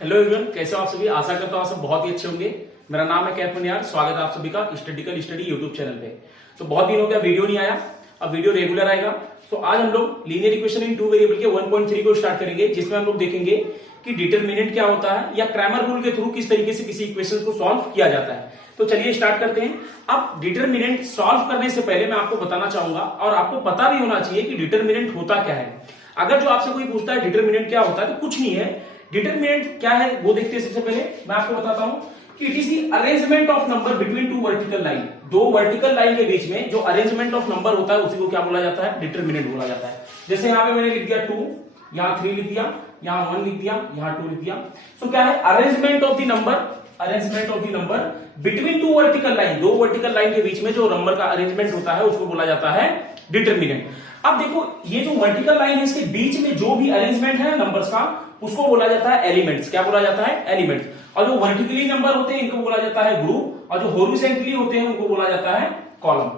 Hello everyone, कैसे हो आप सभी। आशा करता हूँ आप सब बहुत ही अच्छे होंगे। मेरा नाम है कैफ पुनियार। स्वागत है आप सभी का स्टडिकल स्टडी यूट्यूब चैनल पे। तो बहुत दिन हो गया वीडियो नहीं आया, अब वीडियो रेगुलर आएगा। तो आज हम लोग linear equation in two variable के 1.3 को स्टार्ट करेंगे, जिसमें हम लोग देखेंगे कि डिटरमिनेंट क्या होता है या क्रैमर रूल के थ्रू किस तरीके से किसी इक्वेशन को सॉल्व किया जाता है। तो चलिए स्टार्ट करते हैं। अब डिटरमिनेंट सॉल्व करने से पहले मैं आपको बताना चाहूंगा, और आपको पता भी होना चाहिए कि डिटरमिनेंट होता क्या है। अगर जो आपसे कोई पूछता है डिटरमिनेंट क्या होता है, तो कुछ नहीं है। डिटरमिनेंट क्या है वो देखते हैं। सबसे पहले मैं आपको बताता हूं कि it is the arrangement of number between two vertical line. दो वर्टिकल लाइन के बीच में जो अरेंजमेंट ऑफ नंबर होता है उसी को क्या बोला जाता है, डिटरमिनेंट बोला जाता है। जैसे यहां पे मैंने लिख दिया 2, यहां 3 लिख दिया, यहां 1 लिख दिया, यहां 2 लिख दिया। तो क्या है, arrangement of the number, arrangement of the number between two vertical line. दो वर्टिकल लाइन के बीच में जो नंबर का अरेंजमेंट होता है उसको बोला जाता है डिटरमिनेंट। अब देखो, ये जो वर्टिकल लाइन है इसके बीच में जो भी अरेंजमेंट है नंबर्स का उसको बोला जाता है एलिमेंट्स। क्या बोला जाता है, एलिमेंट्स। और जो वर्टिकली नंबर होते हैं इनको बोला जाता है ग्रुप, और जो हॉरिजॉन्टली होते हैं उनको बोला जाता है कॉलम।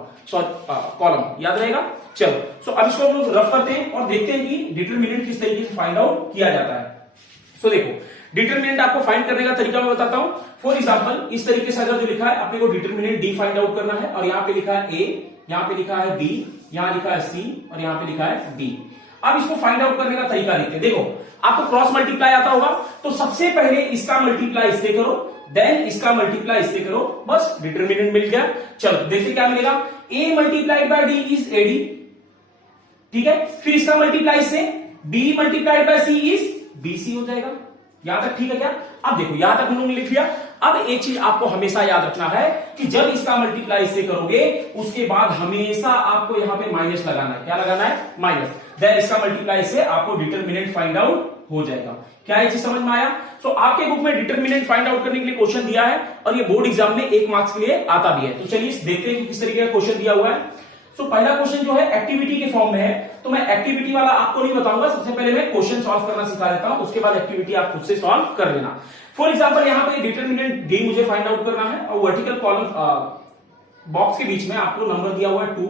कॉलम याद रहेगा। चलो, सो अब इसको हम लोग रफ करते हैं और देखते हैं कि डिटरमिनेंट किस तरीके से फाइंड आउट किया जाता है। सो देखो, डिटरमिनेंट आपको फाइंड करने का तरीका मैं बताता हूं। फॉर एग्जांपल, इस तरीके से अगर जो लिखा है अपने को डिटरमिनेंट डी फाइंड आउट करना है, और यहां पे लिखा है ए, यहां पे लिखा है बी, यहां लिखा है सी, और यहां पे लिखा है डी। अब इसको फाइंड आउट करने का तरीका देखते हैं। देखो, आपको क्रॉस मल्टीप्लाई आता होगा, तो सबसे पहले इसका मल्टीप्लाई इससे करो, देन इसका मल्टीप्लाई इससे करो, बस डिटरमिनेंट मिल गया। चलो देखते क्या मिलेगा। A multiplied by D is AD, ठीक है। फिर इसका मल्टीप्लाई से B multiplied by C is BC हो जाएगा। यहां तक ठीक है क्या। अब देखो, यहां तक हम लोग लिख लिया। अब एक चीज आपको हमेशा याद रखना है कि जब इसका मल्टीप्लाई से करोगे उसके बाद हमेशा आपको यहां पे माइनस लगाना है। क्या लगाना है, माइनस। देन इसका मल्टीप्लाई से आपको डिटरमिनेंट फाइंड आउट हो जाएगा। क्या ये चीज समझ में आया। तो आपके बुक में डिटरमिनेंट फाइंड आउट करने के लिए क्वेश्चन दिया है, और ये बोर्ड एग्जाम में 1 मार्क्स के लिए आता भी है। तो चलिए देखते हैं कि किस तरीके का क्वेश्चन दिया हुआ है। तो पहला क्वेश्चन जो है एक्टिविटी के फॉर्म में है, तो मैं एक्टिविटी वाला आपको नहीं बताऊंगा। सबसे पहले मैं क्वेश्चन सॉल्व करना सिखा देता हूं, उसके बाद एक्टिविटी आप खुद से सॉल्व कर लेना। फॉर एग्जांपल, यहां पे डिटरमिनेंट डी मुझे फाइंड आउट करना है, और वर्टिकल कॉलम बॉक्स के बीच में आपको नंबर दिया हुआ है 2,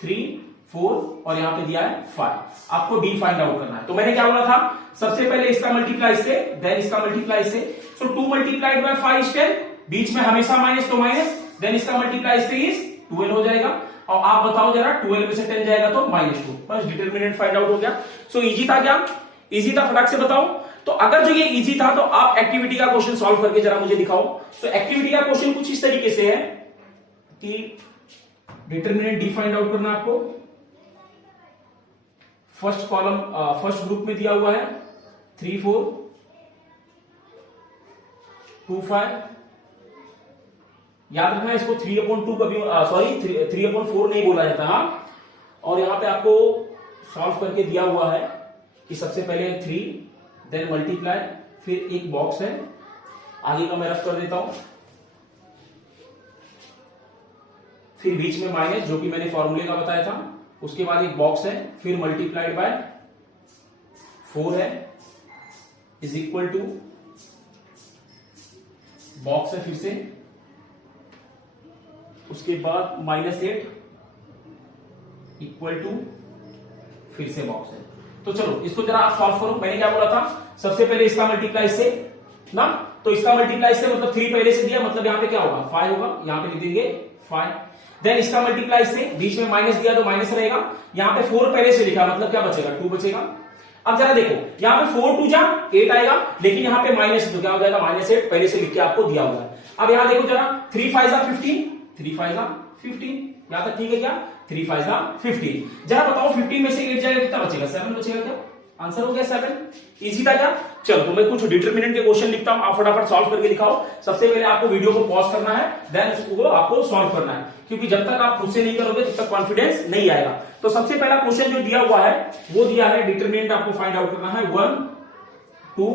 3, 4, और यहां पे दिया है 5। आपको डी फाइंड आउट करना है। तो मैंने क्या बोला था, सबसे पहले इसका मल्टीप्लाई से, देन इसका मल्टीप्लाई से। सो 2 मल्टीप्लाइड बाय 5 10, बीच में हमेशा माइनस, तो माइनस। देन इसका मल्टीप्लाई से इज 12 हो जाएगा। और आप बताओ जरा, 12 में से 10 जाएगा तो -2। बस डिटरमिनेंट फाइंड आउट हो गया। सो इजी था क्या, इजी था, फटाक से बताओ। तो अगर जो ये इजी था तो आप एक्टिविटी का क्वेश्चन सॉल्व करके जरा मुझे दिखाओ। सो एक्टिविटी का क्वेश्चन कुछ इस तरीके से है कि डिटरमिनेंट डी फाइंड आउट करना आपको। फर्स्ट कॉलम, फर्स्ट ग्रुप में दिया हुआ है 3, 4, 2, 5। याद रखना इसको 3/2 कभी, सॉरी 3/4 नहीं बोला जाता। हाँ, और यहां पे आपको सॉल्व करके दिया हुआ है कि सबसे पहले 3, देन मल्टीप्लाई, फिर एक बॉक्स है, आगे का मैं रफ कर देता हूं, फिर बीच में माइनस जो कि मैंने फॉर्मूले का बताया था, उसके बाद एक बॉक्स है, फिर मल्टीप्लाइड बाय 4 है, इज इक्वल टू बॉक्स है फिर से, उसके बाद -8 इक्वल टू फिर से बॉक्स है। तो चलो इसको जरा आप सॉल्व करो। मैंने क्या बोला था, सबसे पहले इसका मल्टीप्लाई से ना, तो इसका मल्टीप्लाई से मतलब 3 पहले से दिया, मतलब यहां पे क्या होगा 5 होगा, यहां पे लिख देंगे 5। देन इसका मल्टीप्लाई से, बीच में माइनस दिया तो माइनस रहेगा, यहां पे 4 पहले से लिखा, मतलब क्या बचेगा 2 बचेगा। अब जरा देखो, यहां पे 4 2 जा 8 आएगा, लेकिन यहां पे माइनस तो क्या हो जाएगा -8, पहले से लिख के आपको दिया हुआ है। अब यहां देखो जरा, 3 5 जा 15, 3 5 जा 15, यहां तक ठीक है क्या, 3 5 जा 15। जरा बताओ 15 में से 8 जाएगा कितना बचेगा, 7 बचेगा क्या। आंसर हो गया 7। इजी था क्या। चलो, तो मैं कुछ डिटरमिनेंट के क्वेश्चन लिखता हूं, आप फटाफट सॉल्व करके दिखाओ। सबसे पहले आपको वीडियो को पॉज करना है, देन उसको आपको सॉल्व करना है, क्योंकि जब तक आप खुद से नहीं करोगे तब तक कॉन्फिडेंस नहीं आएगा। तो सबसे पहला क्वेश्चन जो दिया हुआ है वो दिया है, डिटरमिनेंट आपको फाइंड आउट करना है 1 2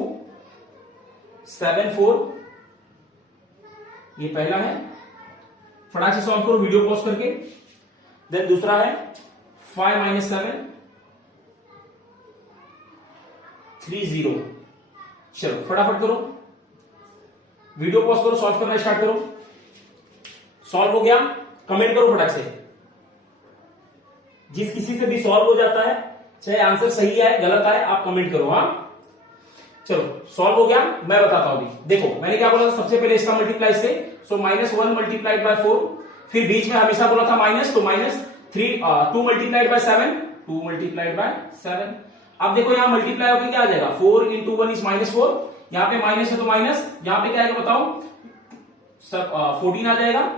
7 4। ये पहला है, फटाक से सॉल्व करो वीडियो पॉज करके। देन दूसरा है 5 - 7 3 0। चलो फटाफट करो, वीडियो पॉज करो, सॉल्व करना स्टार्ट करो। सॉल्व हो गया, कमेंट करो फटाक से। जिस किसी से भी सॉल्व हो जाता है, चाहे आंसर सही है गलत आए, आप कमेंट करो। हाँ चलो सॉल्व हो गया, मैं बताता हूं अभी। देखो मैंने क्या बोला था, सबसे पहले इसका मल्टीप्लाई से, सो -1 मल्टीप्लाइड बाय 4, फिर बीच में हमेशा बोला था माइनस, तो -2 मल्टीप्लाइड बाय 7, 2 मल्टीप्लाइड बाय 7। अब देखो यहां मल्टीप्लाई होकर क्या आ जाएगा, 4 into 1 is -4, यहां पे माइनस है तो माइनस, यहां पे क्या आएगा बताओ, सब 14 आ जाएगा।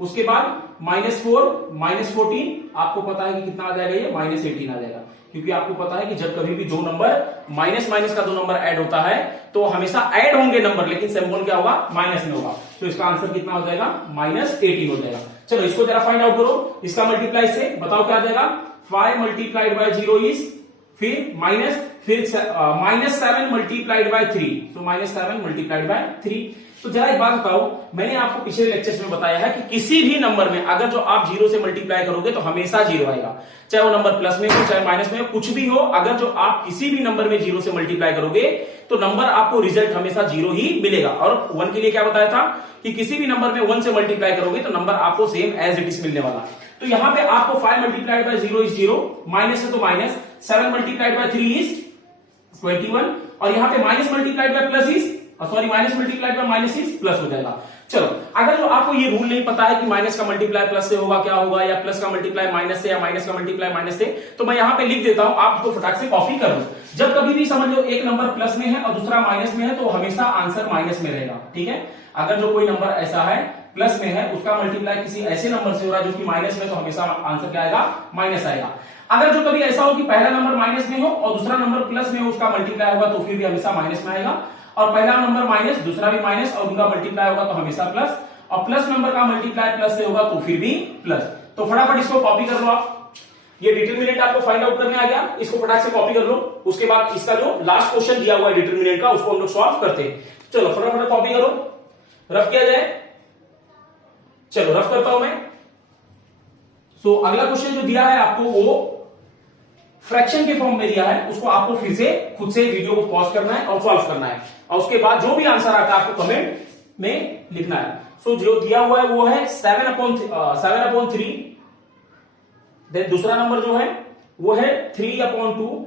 उसके बाद -4 -14, आपको पता है कि कितना आ जाएगा, ये -18 आ जाएगा, क्योंकि आपको पता है कि जब कभी भी दो नंबर माइनस माइनस का दो नंबर ऐड होता है तो हमेशा ऐड होंगे नंबर, लेकिन सिंबल क्या होगा, माइनस में होगा। तो इसका आंसर कितना हो जाएगा, -18 हो जाएगा। चलो इसको जरा फाइंड आउट करो, इसका मल्टीप्लाई से बताओ क्या आ जाएगा, 5 मल्टीप्लाइड बाय 0 इज, फिर -7 multiplied by 3, so -7 multiplied by 3। तो जरा एक बात बताओ, मैंने आपको पिछले लेक्चर्स में बताया है कि किसी भी नंबर में अगर जो आप 0 से मल्टीप्लाई करोगे तो हमेशा 0 आएगा, चाहे वो नंबर प्लस में हो चाहे माइनस में हो, कुछ भी हो, अगर जो आप किसी भी नंबर में 0 से मल्टीप्लाई करोगे तो नंबर आपको रिजल्ट हमेशा 0 ही मिलेगा। और 1 के लिए क्या बताया था कि किसी भी नंबर में 1 से मल्टीप्लाई करोगे तो नंबर आपको सेम एज इट इज मिलने वाला। तो यहां पे आपको 5 मल्टीप्लाइड बाय 0 इज 0, माइनस है तो माइनस, 7 मल्टीप्लाइड बाय 3 इज 21, और यहां पे minus multiplied bye plus is, sorry minus multiplied by minus is plus हो जाएगा। चलो अगर जो आपको ये रूल नहीं पता है कि माइनस का मल्टीप्लाई प्लस से होगा क्या होगा, या प्लस का मल्टीप्लाई माइनस से, या माइनस का मल्टीप्लाई माइनस से, तो मैं यहां पे लिख देता हूं, आप इसको फटाक से कॉपी कर लो। जब कभी भी समझ लो एक नंबर प्लस में है और दूसरा माइनस में है तो हमेशा आंसर माइनस में रहेगा, ठीक है। अगर जो कोई नंबर ऐसा है प्लस में है, उसका मल्टीप्लाई किसी ऐसे नंबर से हो रहा है जो कि माइनस में, तो हमेशा आंसर क्या आएगा, माइनस आएगा। अगर जो कभी ऐसा हो कि पहला नंबर माइनस में हो और दूसरा नंबर प्लस में हो, उसका मल्टीप्लाई होगा तो फिर भी हमेशा माइनस में आएगा, और पहला नंबर माइनस दूसरा भी माइनस और उनका मल्टीप्लाई होगा तो हमेशा प्लस, और प्लस नंबर का मल्टीप्लाई प्लस से होगा तो फिर भी प्लस। तो फटाफट इसको कॉपी कर लो आप, ये डिटरमिनेंट आपको फाइंड आउट करने आ गया, इसको फटाक से कॉपी कर लो। उसके बाद इसका जो लास्ट क्वेश्चन दिया हुआ है डिटरमिनेंट का, उसको हम लोग सॉल्व करते हैं। चलो फटाफट कॉपी करो, रफ किया जाए। चलो रफ करता हूं मैं। सो अगला क्वेश्चन जो दिया है आपको वो फ्रैक्शन के फॉर्म में दिया है, उसको आपको फिर से खुद से वीडियो को पॉज करना है और सॉल्व करना है, और उसके बाद जो भी आंसर आता है आपको कमेंट में लिखना है। सो जो दिया हुआ है वो है 7/3, देन दूसरा नंबर जो है वो है 3/2,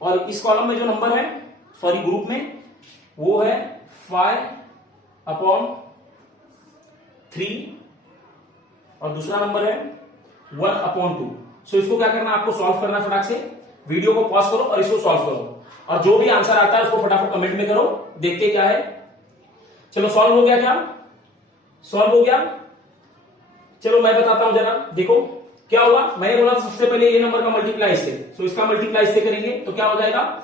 और इस कॉलम में जो नंबर है, सॉरी ग्रुप में, वो है 5/3, और दूसरा नंबर है 1/2। सो इसको क्या करना है, आपको सॉल्व करना है फटाक से, वीडियो को पॉज करो और इसको सॉल्व करो, और जो भी आंसर आता है उसको फटाफट कमेंट में करो, देखते क्या है। चलो सॉल्व हो गया क्या, सॉल्व हो गया। चलो मैं बताता हूं जरा, देखो क्या हुआ। मैंने बोला था सबसे पहले ये नंबर का मल्टीप्लाई इससे, सो इसका मल्टीप्लाई इससे करेंगे तो क्या हो जाएगा,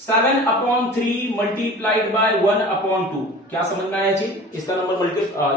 7/3 मल्टीप्लाइड बाय 1/2। क्या समझ में आया चीज, इसका नंबर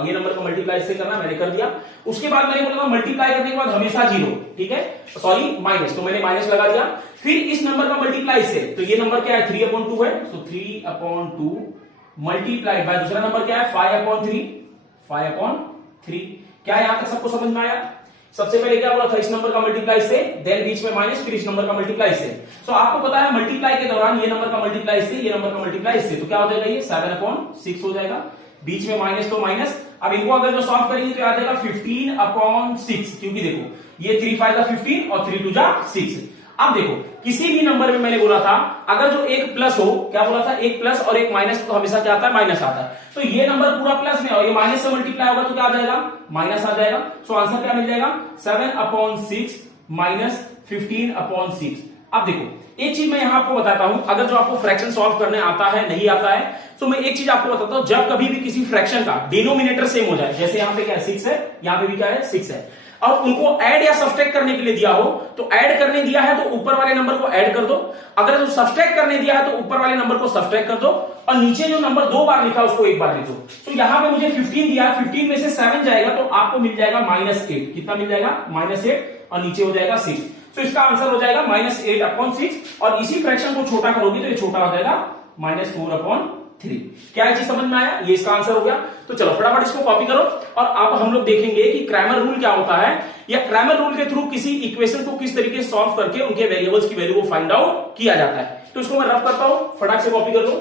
ये नंबर का मल्टीप्लाई इससे करना, मैंने कर दिया। उसके बाद मैंने बोला मल्टीप्लाई करने के बाद हमेशा 0, ठीक है, सॉरी माइनस, तो मैंने माइनस लगा दिया। फिर इस नंबर का मल्टीप्लाई से, तो ये नंबर क्या है, 3/2 है, तो 3/2 मल्टीप्लाइड बाय दूसरा नंबर क्या है, 5/3। क्या यहां तक सबको समझ में आया। सबसे पहले क्या बोला था, इस नंबर का मल्टीप्लाई से, देन बीच में माइनस, फिर इस नंबर का मल्टीप्लाई से। सो आपको पता है मल्टीप्लाई के दौरान ये नंबर का मल्टीप्लाई से, ये नंबर का मल्टीप्लाई से, तो क्या हो जाएगा, ये 7/6 हो जाएगा, बीच में माइनस तो माइनस। अब इनको अगर जो सॉल्व करेंगे तो आ जाएगा 15/6, क्योंकि देखो ये 3 5 15 और 3 2 6। अब देखो किसी भी नंबर में मैंने बोला था अगर जो एक प्लस हो, क्या बोला था, एक प्लस और एक माइनस, तो हमेशा क्या आता है, माइनस आता है। तो ये नंबर पूरा प्लस में और ये माइनस से मल्टीप्लाई होगा तो क्या आ जाएगा, माइनस आ जाएगा। सो आंसर क्या मिल जाएगा, 7/6 माइनस 15/6। अब देखो एक चीज मैं यहां आपको बताता हूं, अगर जो आपको फ्रैक्शन सॉल्व करने आता है नहीं आता है, तो मैं एक चीज आपको बताता हूं, जब कभी भी किसी फ्रैक्शन का डिनोमिनेटर सेम हो जाए, जैसे यहां पे क्या है 6 है, यहां पे भी क्या है 6 है, और उनको ऐड या सब्सट्रैक्ट करने के लिए दिया हो, तो ऐड करने दिया है तो ऊपर वाले नंबर को ऐड कर दो, अगर जो सब्सट्रैक्ट करने दिया है तो ऊपर वाले नंबर को सब्सट्रैक्ट कर दो, और नीचे जो नंबर 2 बार लिखा उसको 1 बार लिख दो। तो यहां पे मुझे 15 दिया है, 15 में से 7 जाएगा तो आपको मिल जाएगा -8। कितना मिल जाएगा, -8, और नीचे हो जाएगा 6। तो इसका आंसर हो जाएगा -8/6, और इसी फ्रैक्शन को छोटा करोगे तो ये छोटा हो जाएगा -4/3। क्या चीज समझ में आया, ये इसका आंसर हो गया। तो चलो फटाफट इसको कॉपी करो, और अब हम लोग देखेंगे कि क्रैमर रूल क्या होता है, या क्रैमर रूल के थ्रू किसी इक्वेशन को किस तरीके से सॉल्व करके उनके वेरिएबल्स की वैल्यू को फाइंड आउट किया जाता है। तो इसको मैं रफ करता हूं, फटाक से कॉपी कर लो,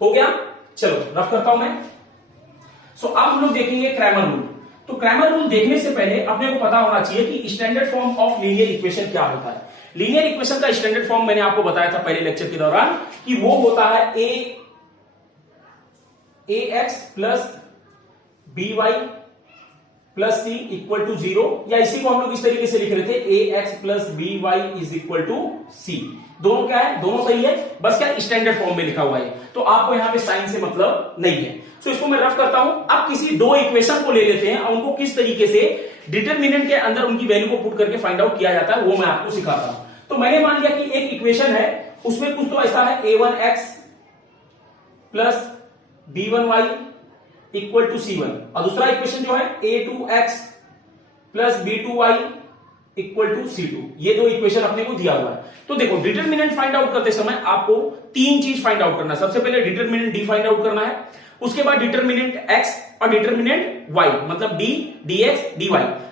हो गया। चलो रफ करता हूं मैं। सो अब हम लोग देखेंगे क्रैमर रूल। तो क्रैमर रूल देखने से पहले अपने को पता होना चाहिए कि standard form of linear equation क्या होता है। लीनियर इक्वेशन का स्टैंडर्ड फॉर्म मैंने आपको बताया था पहले लेक्चर के दौरान कि वो होता है A X plus B Y plus C equal to 0, या इसी को हम लोग इस तरीके से लिख रहे थे A X plus B Y is equal to C. दोनों क्या है, दोनों सही है, बस क्या स्टैंडर्ड फॉर्म में लिखा हुआ है, तो आपको यहां पे साइन से मतलब नहीं है। तो इसको मैं रफ करता हूं। अब किसी दो इक्वेशन को ले लेते हैं और उनको किस तरीके से डिटरमिनेंट के अंदर उनकी वैल्यू को पुट करके फाइंड आउट किया जाता है वो मैं आपको सिखाता हूं। तो मैंने मान लिया कि एक इक्वेशन है, उसमें कुछ तो ऐसा है a1x plus b1y equal to c1, और दूसरा इक्वेशन जो है a2x plus b2y equal to c2। ये दो इक्वेशन अपने को दिया हुआ है। तो देखो डिटरमिनेंट फाइंड आउट करते समय आपको तीन चीज फाइंड आउट करना है। सबसे पहले डिटरमिनेंट d फाइंड आउट करना है, उसके बाद डिटरमिनेंट x और डिटरमिनेंट y, मतलब d dx dy।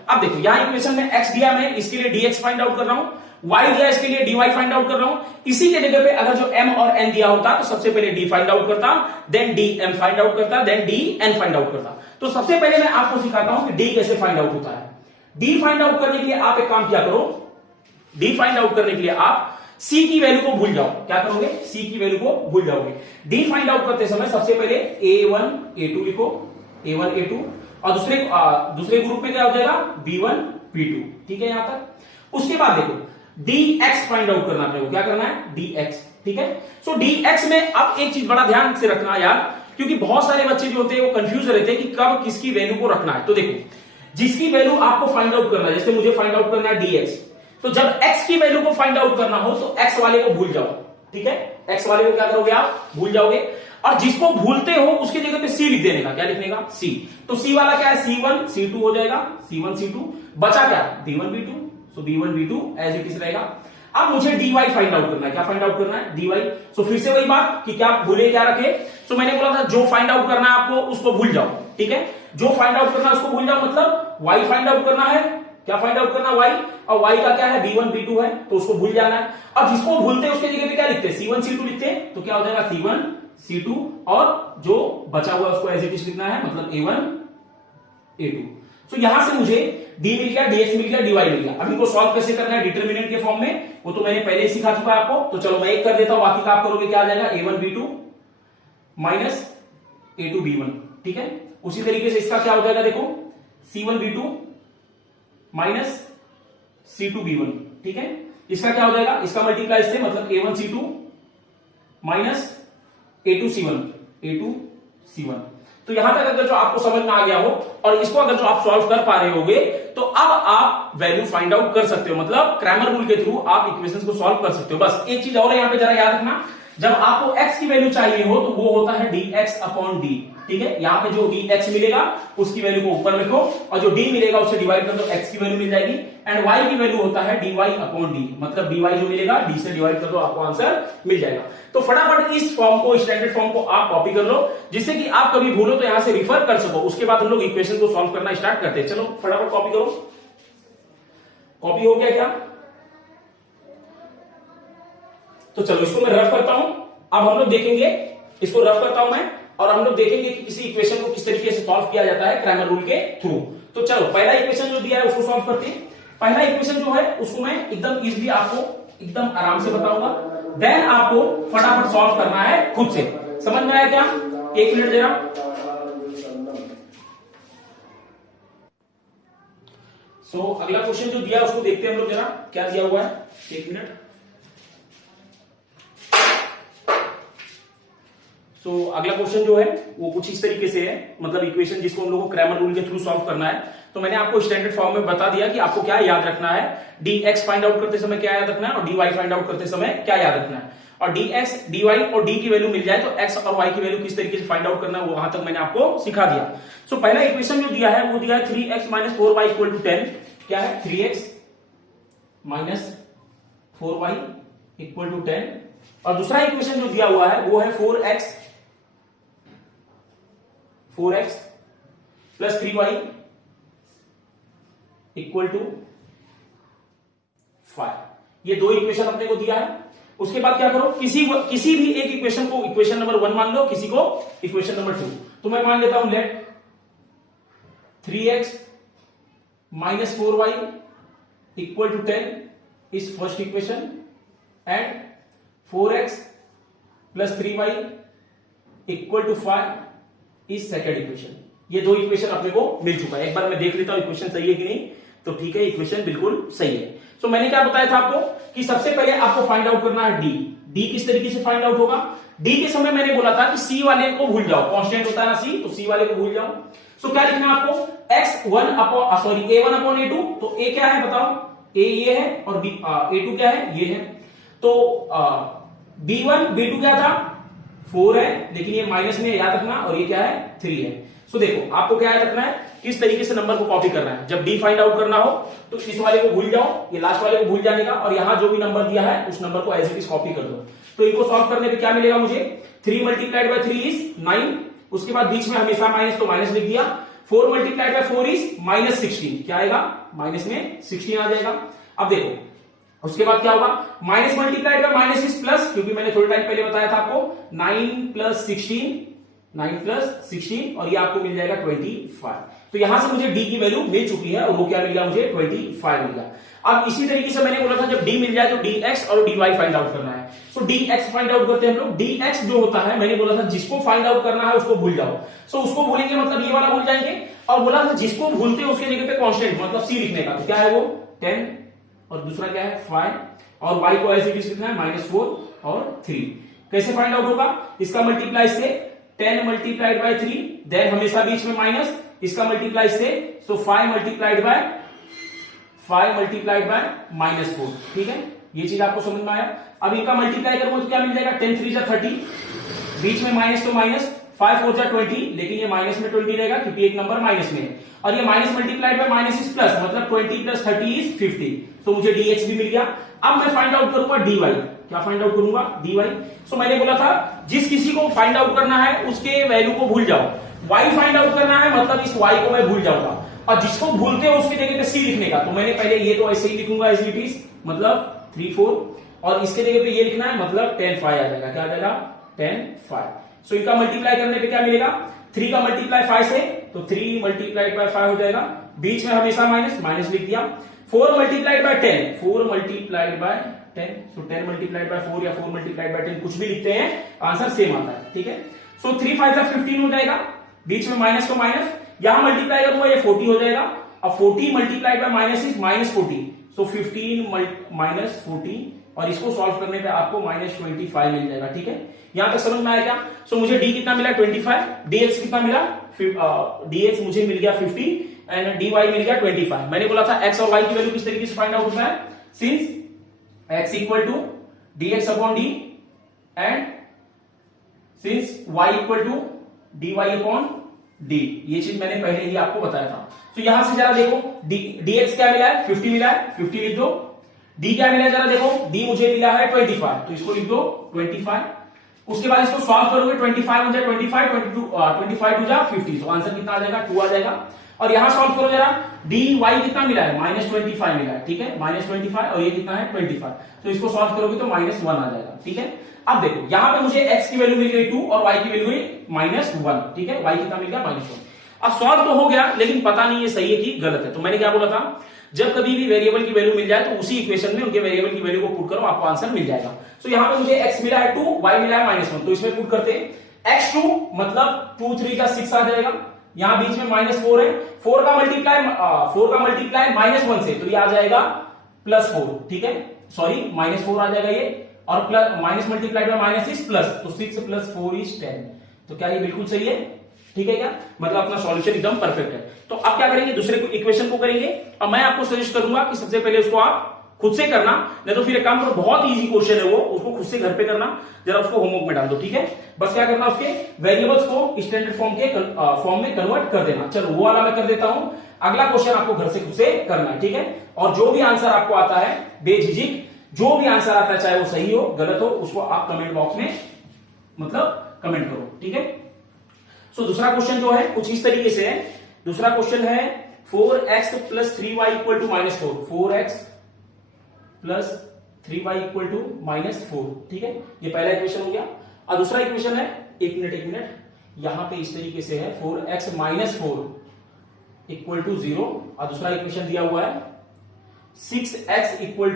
अब देखो यहां इक्वेशन में x दिया, मैं इसके लिए dx फाइंड आउट कर रहा हूं, y दिया इसके लिए dy फाइंड आउट कर रहा हूं। इसी के जगह पे अगर जो m और n दिया होता तो सबसे पहले d फाइंड आउट करता, देन dm फाइंड आउट करता, देन dn फाइंड आउट करता। तो सबसे पहले मैं आपको सिखाता हूं कि d कैसे फाइंड आउट होता है। d फाइंड आउट करने के लिए आप एक काम क्या करो, d फाइंड आउट करने के लिए आप c की वैल्यू को भूल जाओ। क्या करोगे, c की वैल्यू को भूल जाओगे। d फाइंड आउट करते समय सबसे पहले a1 a2 लिखो, a1 a2, और दूसरे ग्रुप में क्या हो जाएगा b1 b2। ठीक है यहां तक। उसके बाद देखो dx फाइंड आउट करना है, क्या करना है dx। ठीक है, सो dx में अब एक चीज बड़ा ध्यान से रखना यार, क्योंकि बहुत सारे बच्चे जो होते हैं वो कंफ्यूज रहते हैं कि कब किसकी वैल्यू को रखना है। तो देखो जिसकी वैल्यू आपको फाइंड आउट करना है, जैसे मुझे फाइंड आउट करना है dx, तो जब x की वैल्यू को फाइंड आउट करना हो तो x वाले को भूल जाओ। ठीक है, x वाले को क्या करोगे आप, भूल जाओगे, और जिसको भूलते हो उसके जगह पे c लिख देने का। क्या लिखने का, c। तो c वाला क्या है, c1 c2 हो जाएगा, c1 c2, बचा क्या b1 b2, so b1 b2 as it is रहेगा। अब मुझे dy फाइंड आउट करना है। क्या फाइंड आउट करना है, dy। सो फिर से वही बात कि क्या भूले क्या रखे। सो मैंने बोला था जो फाइंड आउट करना है आपको उसको भूल जाओ। ठीक है, जो फाइंड आउट करना है उसको भूल जाओ, मतलब y फाइंड आउट करना है। क्या फाइंड आउट करना y, और y का क्या है b1 b2 है, तो उसको भूल जाना है। और जिसको भूलते हैं उसके जगह पे क्या लिखते हैं, c1 c2 लिखते हैं, तो क्या हो जाएगा c1 c2, और जो बचा हुआ उसको एज इट इज लिखना है, मतलब a1 a2। तो यहां से मुझे d मिल गया, dx मिल गया, dy मिल गया। अभी को सॉल्व कैसे करना है डिटरमिनेंट के फॉर्म में, वो तो मैंने पहले ही सिखा चुका आपको। तो चलो मैं एक कर देता हूं, बाकी का आप करोगे। क्या आ जाएगा a1 b2 minus a2 b1। ठीक है, उसी तरीके से इसका क्या हो जाएगा, देखो c1 b2 minus c2 b1। ठीक है, इसका क्या हो जाएगा, इसका मल्टीप्लाई इससे, मतलब a1 c2 minus a2 c1। तो यहां तक अगर जो आपको समझ में आ गया हो और इसको अगर जो आप सॉल्व कर पा रहे होगे, तो अब आप वैल्यू फाइंड आउट कर सकते हो, मतलब क्रैमर रूल के थ्रू आप इक्वेशंस को सॉल्व कर सकते हो। बस एक चीज और है यहां पे जरा याद रखना, जब आपको x की वैल्यू चाहिए हो तो वो होता है dx अपॉन d। ठीक है, यहां पे जो dx मिलेगा उसकी वैल्यू को ऊपर लिखो, और जो d मिलेगा उससे डिवाइड कर दो, x की वैल्यू मिल जाएगी, एंड y की वैल्यू होता है dy अपॉन d, मतलब dy जो मिलेगा d से डिवाइड कर दो, आपको आंसर मिल जाएगा। तो फटाफट इस फॉर्म को, स्टैंडर्ड फॉर्म को आप कॉपी कर लो, जिससे कि आप कभी भूलो तो यहां से रिफर कर सको। उसके बाद हम लोग इक्वेशन को सॉल्व करना स्टार्ट करते हैं। चलो फटाफट कॉपी करो। कॉपी हो गया क्या, तो चलो इसको मैं रफ करता हूं। अब हम लोग देखेंगे, इसको रफ करता हूं मैं, और हम लोग देखेंगे कि किसी इक्वेशन को किस तरीके से सॉल्व किया जाता है क्रैमर रूल के थ्रू। तो चलो पहला इक्वेशन जो दिया है उसको सॉल्व करते हैं। पहला इक्वेशन जो है उसको मैं एकदम इजीली आपको एकदम आराम से बताऊंगा, देन आपको फटाफट सॉल्व करना है खुद से। समझ में आया क्या, एक मिनट जरा। सो अगला क्वेश्चन जो दिया उसको देखते हैं हम लोग जरा, क्या दिया हुआ है, एक मिनट। तो अगला क्वेश्चन जो है वो कुछ इस तरीके से है, मतलब इक्वेशन जिसको हम लोग को क्रैमर रूल के थ्रू सॉल्व करना है। तो मैंने आपको स्टैंडर्ड फॉर्म में बता दिया कि आपको क्या याद रखना है, dx फाइंड आउट करते समय क्या याद रखना है, और dy फाइंड आउट करते समय क्या याद रखना है। और dx dy और d की वैल्यू मिल जाए तो x और y की वैल्यू किस तरीके से फाइंड आउट करना है, वहां तक मैंने आपको सिखा दिया। सो पहला इक्वेशन जो दिया है वो दिया है 3x minus 4y equal to 10। क्या है, 3x minus 4y equal to 10। और दूसरा इक्वेशन जो दिया हुआ है वो है 4x plus 3y equal to 5। ये दो इक्वेशन अपने को दिया है। उसके बाद क्या करो, किसी भी एक इक्वेशन को इक्वेशन नंबर 1 मान लो, किसी को इक्वेशन नंबर 2। तो मैं मान लेता हूं late 3x minus 4y equal to 10 is first equation and 4x plus 3y equal to 5 is second equation। ये दो इक्वेशन अपने को मिल चुका है। एक बार मैं देख लेता हूं इक्वेशन सही है कि नहीं। तो ठीक है, इक्वेशन बिल्कुल सही है। तो मैंने क्या बताया था आपको कि सबसे पहले आपको फाइंड आउट करना है डी। डी किस तरीके से फाइंड आउट होगा? डी के समय मैंने बोला था कि सी वाले को भूल जाओ, कांस्टेंट होता है ना सी, तो सी वाले को भूल जाओ। सो क्या लिखना है आपको? x1 upon sorry a1 upon a2। तो a क्या है बताओ? a ये है और b a2 क्या है? ये है। तो b1 b2 क्या था? 4 है, लेकिन ये माइनस में याद रखना, और ये क्या है? 3 है। सो देखो आपको क्या याद रखना है, किस तरीके से नंबर को कॉपी करना है। जब डी फाइंड आउट करना हो तो इस वाले को भूल जाओ, ये लास्ट वाले को भूल जाने का, और यहां जो भी नंबर दिया है उस नंबर को एज इट इज कॉपी कर दो। तो इनको सॉल्व करने पे क्या मिलेगा मुझे? 3 मल्टीप्लाइड बाय 3 इज 9। उसके बाद बीच में हमेशा माइनस, तो माइनस लिख दिया। 4 मल्टीप्लाइड बाय 4 इज माइनस 16। क्या आएगा? माइनस में 16 आ जाएगा। अब देखो उसके बाद क्या होगा? Minus multiplied by minus is plus, क्योंकि मैंने थोड़ी टाइम पहले बताया था आपको 9 प्लस 16 और ये आपको मिल जाएगा 25। तो यहां से मुझे डी की वैल्यू मिल चुकी है, और वो क्या मिल गया मुझे? 25 मिल गया। अब इसी तरीके से मैंने बोला था जब डी मिल जाए तो डी एक्स और डी वाई फाइंड आउट करना है। सो डी एक्स फाइंड आउट करते हैं हम लोग। डी एक्स जो होता है, मैंने बोला था जिसको फाइंड आउट करना है उसको भूल जाओ। सो उसको भूलेंगे मतलब ये वाला भूल जाएंगे, और बोला था जिसको भूलते हैं उसके जगह पे कांस्टेंट मतलब सी लिखने का। तो क्या है वो? 10, और दूसरा क्या है? 5, और y को ऐसे लिखना है -4 और 3। कैसे फाइंड आउट होगा? इसका मल्टीप्लाई से 10 मल्टीप्लाइड बाय 3, देन हमेशा बीच में माइनस, इसका मल्टीप्लाई से, सो 5 मल्टीप्लाइड बाय -4। ठीक है, ये चीज आपको समझ में आया। अब इनका मल्टीप्लाई करूंगा तो क्या मिल जाएगा? 10 3 जा 30, बीच में माइनस तो माइनस, 5 4 जा 20, लेकिन ये माइनस में 20 रहेगा क्योंकि एक नंबर माइनस में है, और ये minus multiplied by minus is plus, मतलब 20 प्लस 30 इज 50। तो मुझे dx भी मिल गया। अब मैं फाइंड आउट करूंगा dy। क्या फाइंड आउट करूंगा? dy। सो मैंने बोला था जिस किसी को फाइंड आउट करना है उसके वैल्यू को भूल जाओ। y फाइंड आउट करना है मतलब इस y को मैं भूल जाऊंगा, और जिसको भूलते हो उसकी जगह पे c लिखने का। तो मैंने पहले ये तो ऐसे ही लिखूंगा एज इट इज, मतलब 3 4, और इसके जगह पे ये लिखना है मतलब 10 5 आ जाएगा। क्या आ जाएगा? 10 5। सो इनका मल्टीप्लाई करने पे क्या मिलेगा? 3 का मल्टीप्लाई 5 से, तो 3 मल्टीप्लाइड बाय 5 हो जाएगा, बीच में हमेशा माइनस, माइनस लिख दिया। 4 multiplied by 10, 4 multiplied by 10, so 10 multiplied by 4 या 4 मल्टीप्लाइड बाय 10 कुछ भी लिखते हैं, आंसर सेम आता है। ठीक है, सो 3 5 15 हो जाएगा, बीच में माइनस तो माइनस, यहां मल्टीप्लाई करूंगा ये 40 हो जाएगा। अब 40 multiplied by minus is -40, so 15 minus 40, और इसको सॉल्व करने पे आपको -25 मिल जाएगा। ठीक है, यहां तक समझ में आया क्या? सो मुझे डी कितना मिला? 25, dx कितना मिला? dx मुझे मिल गया 50 एंड dy मिल गया 25। मैंने बोला था x और y की वैल्यू किस तरीके से फाइंड आउट होता है? Since x equal to dx upon d and since y equal to dy upon d, ये चीज मैंने पहले ही आपको बताया था। तो यहां से जरा देखो dx क्या मिला है? 50 मिला है, 50 लिख दो। d क्या मिला है जरा देखो, d मुझे मिला है 25, तो इसको लिख दो 25। उसके बाद इसको सॉल्व करोगे 25 हो जाए 25, 25 टू जा 50, तो आंसर कितना आ जाएगा? 2 आ जाएगा। और यहां सॉल्व करो जरा, dy कितना मिला है? -25 मिला है। ठीक है, -25, और ये कितना है? 25, तो इसको सॉल्व करोगे तो -1 आ जाएगा। ठीक है, अब देखो यहां पे मुझे x की वैल्यू मिल गई 2 और y की वैल्यू हुई -1। ठीक है, y कितना मिल गया? -1। अब सॉल्व तो हो गया, लेकिन पता नहीं ये सही है कि गलत है। तो मैंने क्या बोला था, जब कभी भी वेरिएबल की वैल्यू मिल जाए तो उसी इक्वेशन में उनके वेरिएबल की वैल्यू को पुट करो, आपको आंसर मिल जाएगा। तो यहां पे मुझे x मिला है 2, y मिला है -1, तो इसमें पुट करते हैं। x2 मतलब 2 3 का 6 आ जाएगा, यहां बीच में -4 है, 4 का मल्टीप्लाई -1 से, तो ये आ जाएगा +4। ठीक है, सॉरी -4 आ जाएगा ये, और plus minus multiplied by minus is plus, तो 6 + 4 = 10। तो क्या ये बिल्कुल सही है? ठीक है क्या? मतलब अपना सॉल्यूशन एकदम परफेक्ट है। तो अब क्या करेंगे? दूसरे को इक्वेशन को करेंगे, और मैं आपको सजेस्ट करूंगा कि सबसे पहले उसको आप खुद से करना, नहीं तो फिर एक काम करो, बहुत इजी क्वेश्चन है वो, उसको खुद से घर पे करना, जरा उसको होमवर्क में डाल दो। ठीक है, बस क्या करना, उसके वेरिएबल्स को स्टैंडर्ड फॉर्म में कन्वर्ट कर देना। चलो वो वाला मैं कर देता हूं, अगला क्वेश्चन आपको घर से खुद से करना है। ठीक है, और जो भी आंसर आपको आता है बेझिझक, जो भी आंसर आता है चाहे वो सही हो गलत हो, उसको आप कमेंट बॉक्स में मतलब कमेंट करो। ठीक है, सो दूसरा क्वेश्चन जो है कुछ इस तरीके से है। दूसरा क्वेश्चन है 4x + 3y = -4, 4x + 3y = -4। ठीक है, ये पहला इक्वेशन हो गया। और दूसरा इक्वेशन है, एक मिनट, यहां पे इस तरीके से है 4x - 4 इक्वल टू 0 और दूसरा इक्वेशन दिया हुआ है 6x equal